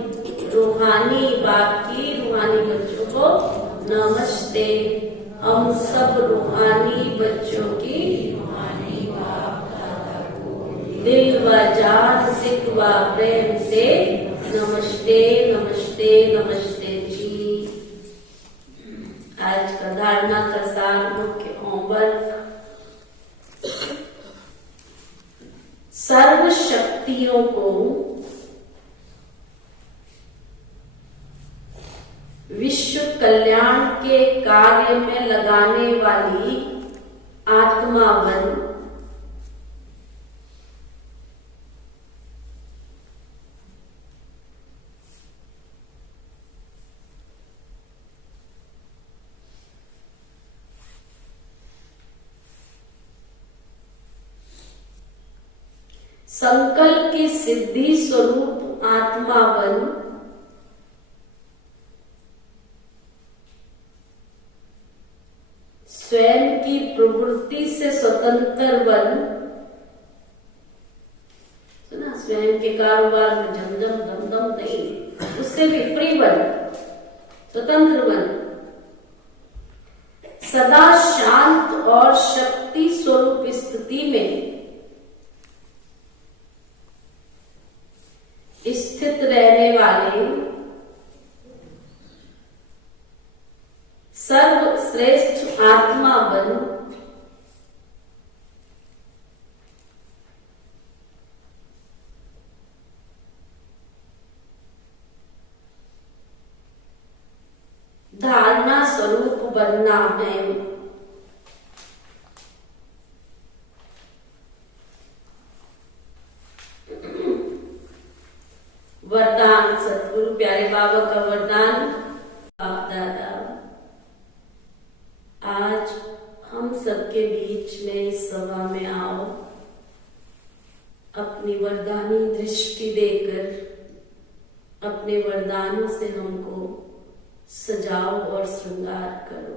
रूहानी बाप की रूहानी बच्चों को नमस्ते। हम सब रूहानी बच्चों की रूहानी बाप दादा को दिल व जान सिख व प्रेम से नमस्ते नमस्ते नमस्ते जी। आज का धारणा का सार मुख्य होमवर्क, सर्व शक्तियों को विश्व कल्याण के कार्य में लगाने वाली आत्मा बन संकल्प की सिद्धि स्वरूप आत्मा बन स्वयं की प्रवृत्ति से स्वतंत्र बन, सुना, स्वयं के कारोबार में झमझम धमधम नहीं, उससे भी फ्री बन, स्वतंत्र बन, सदा शांत और शक्ति स्वरूप स्थिति में स्थित रहने वाले सर्वश्रेष्ठ आत्मा बन धारणा स्वरूप बनना है। वरदान सतगुरु प्यारे बाबा का वरदान। दादा आज हम सबके बीच में इस सभा में आओ, अपनी वरदानी दृष्टि देकर अपने वरदानों से हमको सजाओ और श्रृंगार करो।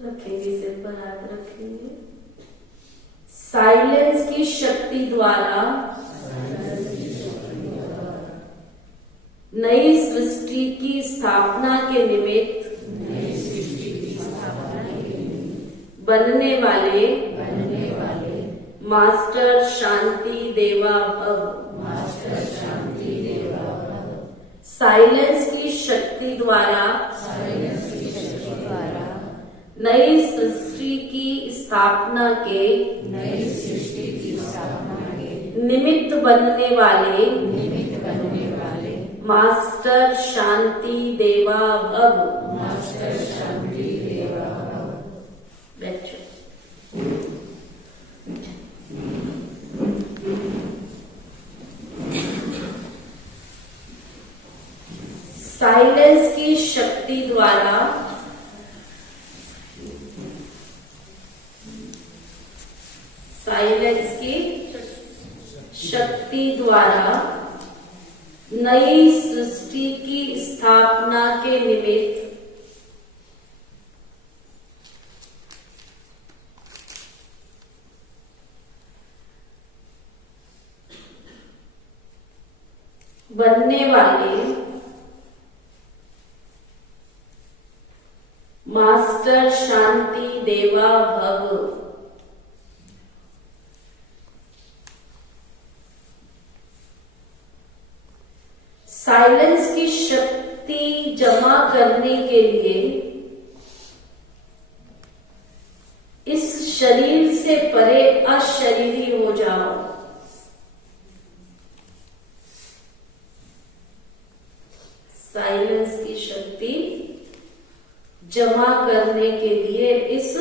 रखेंगे, सिर पर हाथ रखेंगे। साइलेंस की शक्ति द्वारा नई सृष्टि की स्थापना के निमित्त बनने वाले मास्टर शांति देवा भव। साइलेंस की शक्ति द्वारा नई सृष्टि की स्थापना के निमित्त बनने वाले मास्टर शांति देवा भव। बैठो। साइलेंस की शक्ति द्वारा नई सृष्टि की स्थापना के निमित्त बनने वाले मास्टर शांति देवा भव। साइलेंस की शक्ति जमा करने के लिए इस शरीर से परे अशरीरी हो जाओ। साइलेंस की शक्ति जमा करने के लिए इस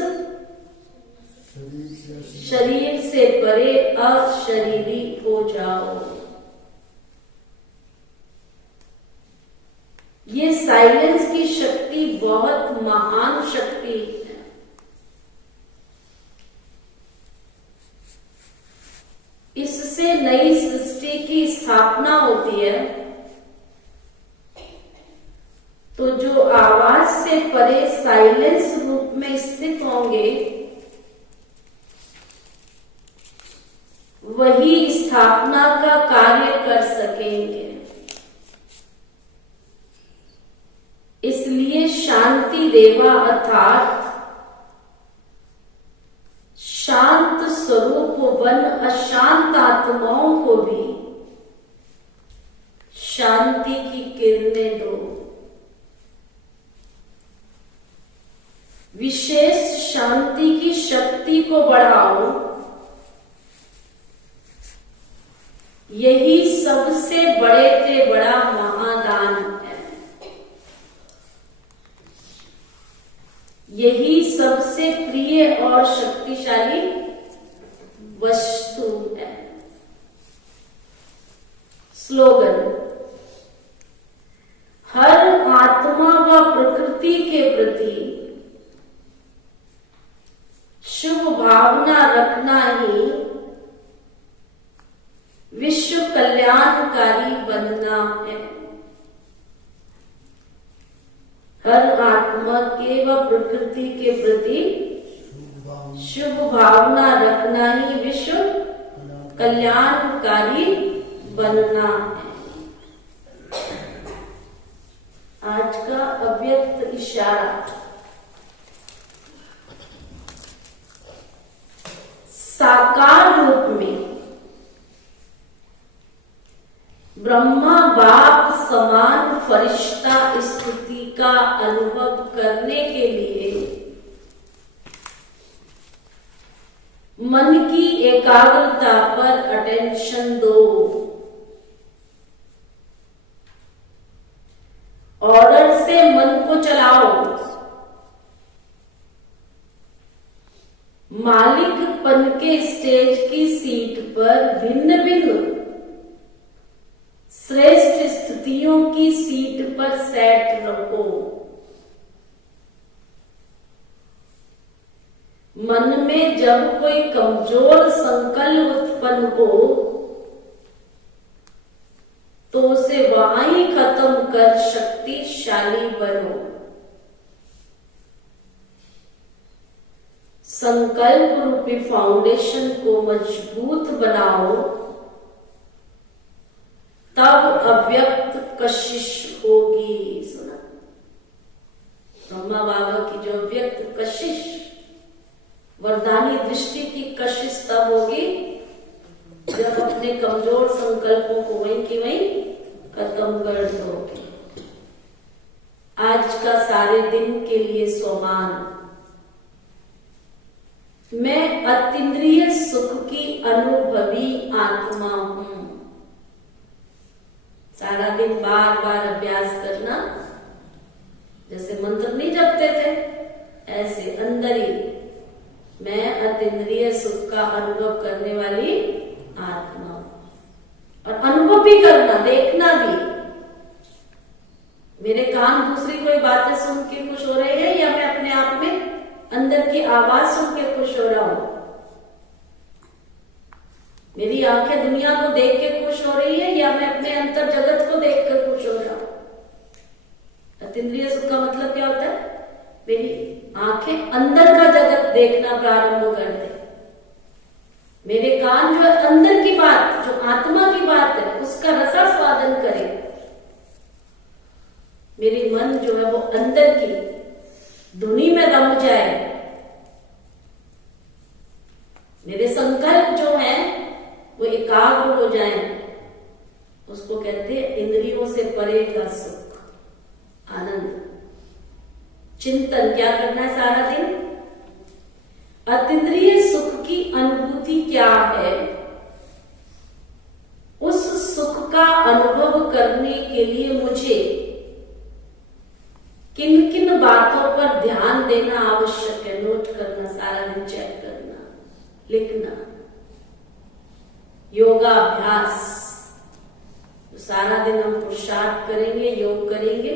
शरीर से परे अशरीरी हो जाओ। ये साइलेंस की शक्ति बहुत महान शक्ति है। इससे नई सृष्टि की स्थापना होती है। तो जो आवाज से परे साइलेंस रूप में स्थित होंगे वही स्थापना का कार्य कर सकेंगे। इसलिए शांति देवा अर्थात शांत स्वरूप बन अशांत आत्माओं को भी शांति की किरणें दो। विशेष शांति की शक्ति को बढ़ाओ। यही सबसे बड़े से बड़ा महादान है। यही सबसे प्रिय और शक्तिशाली वस्तु है। स्लोगन: हर आत्मा व प्रकृति के प्रति शुभ भावना रखना ही विश्व कल्याणकारी बनना है। हर आत्मा के व प्रकृति के प्रति शुभ भावना रखना ही विश्व कल्याणकारी बनना है। आज का अव्यक्त इशारा। साकार रूप में ब्रह्मा बाप समान फरिश्ता स्थिति का अनुभव करने के लिए मन की एकाग्रता पर अटेंशन दो। ऑर्डर से मन को चलाओ। मालिकपन के स्टेज की सीट पर भिन्न भिन्न श्रेष्ठ स्थितियों की सीट पर सेट रखो। मन में जब कोई कमजोर संकल्प उत्पन्न हो तो उसे वहां ही खत्म कर शक्तिशाली बनो। संकल्प रूपी फाउंडेशन को मजबूत बनाओ, तब अव्यक्त कशिश होगी। सुना ब्रह्मा बाबा की जो अव्यक्त कशिश, वरदानी दृष्टि की कशिश तब होगी जब अपने कमजोर संकल्पों को वहीं की वहीं खत्म कर दोगे। आज का सारे दिन के लिए सोमान। मैं अतीन्द्रिय सुख की अनुभवी आत्मा हूं। सारा दिन बार बार अभ्यास करना। जैसे मंत्र नहीं जपते थे, ऐसे अंदर ही मैं अतीन्द्रिय सुख का अनुभव करने वाली आत्मा हूं। और अनुभव भी करना, देखना भी। मेरे कान दूसरी कोई बातें सुन के खुश हो रहे हैं या मैं अपने आप में अंदर की आवाज सुन के खुश हो रहा हूं? मेरी आंखें दुनिया को देख के खुश हो रही है या मैं अपने अंतर जगत को देख कर खुश हो रहा हूं? अतीन्द्रिय सुख का मतलब क्या होता है? मेरी आंखें अंदर का जगत देखना प्रारंभ कर दे। मेरे कान जो अंदर की बात, जो आत्मा की बात है, उसका रसास्वादन करे। मेरी मन जो है वो अंदर की धुनी में रम जाए। मेरे संकल्प जो है वो एकाग्र हो जाए। उसको कहते हैं इंद्रियों से परे का सुख, आनंद। चिंतन क्या करना है सारा दिन? अतीन्द्रिय सुख की अनुभूति क्या है? उस सुख का अनुभव करने के लिए मुझे किन किन बातों पर ध्यान देना आवश्यक है? नोट करना, सारा दिन चेक करना, लिखना। योगाभ्यास, तो सारा दिन हम पुरुषार्थ करेंगे, योग करेंगे।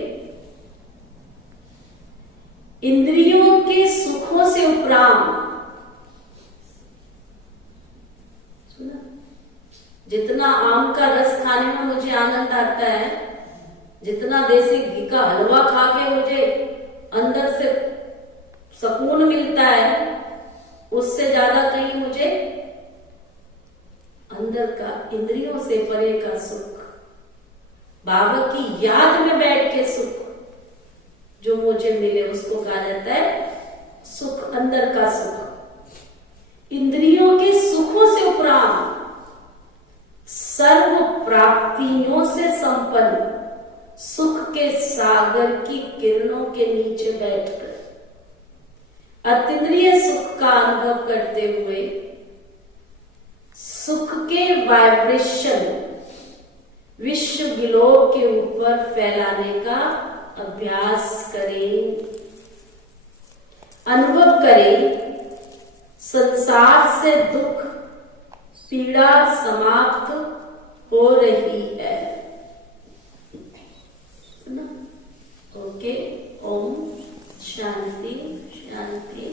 इंद्रियों के सुखों से उपराम, सुना, जितना आम का रस खाने में मुझे आनंद आता है, जितना देसी घी का हलवा खा के मुझे अंदर से सुकून मिलता है, उससे ज्यादा कहीं मुझे अंदर का, इंद्रियों से परे का सुख, बाबा की याद में बैठ के सुख जो मुझे मिले, उसको कहा जाता है सुख, अंदर का सुख। इंद्रियों के सुखों से उपरांत सर्व प्राप्तियों से संपन्न सुख के सागर की किरणों के नीचे बैठकर अतीन्द्रिय सुख का अनुभव करते हुए सुख के वाइब्रेशन विश्व गिलोक के ऊपर फैलाने का अभ्यास करें, अनुभव करें। संसार से दुख पीड़ा समाप्त हो रही है। ओके, ओम शांति शांति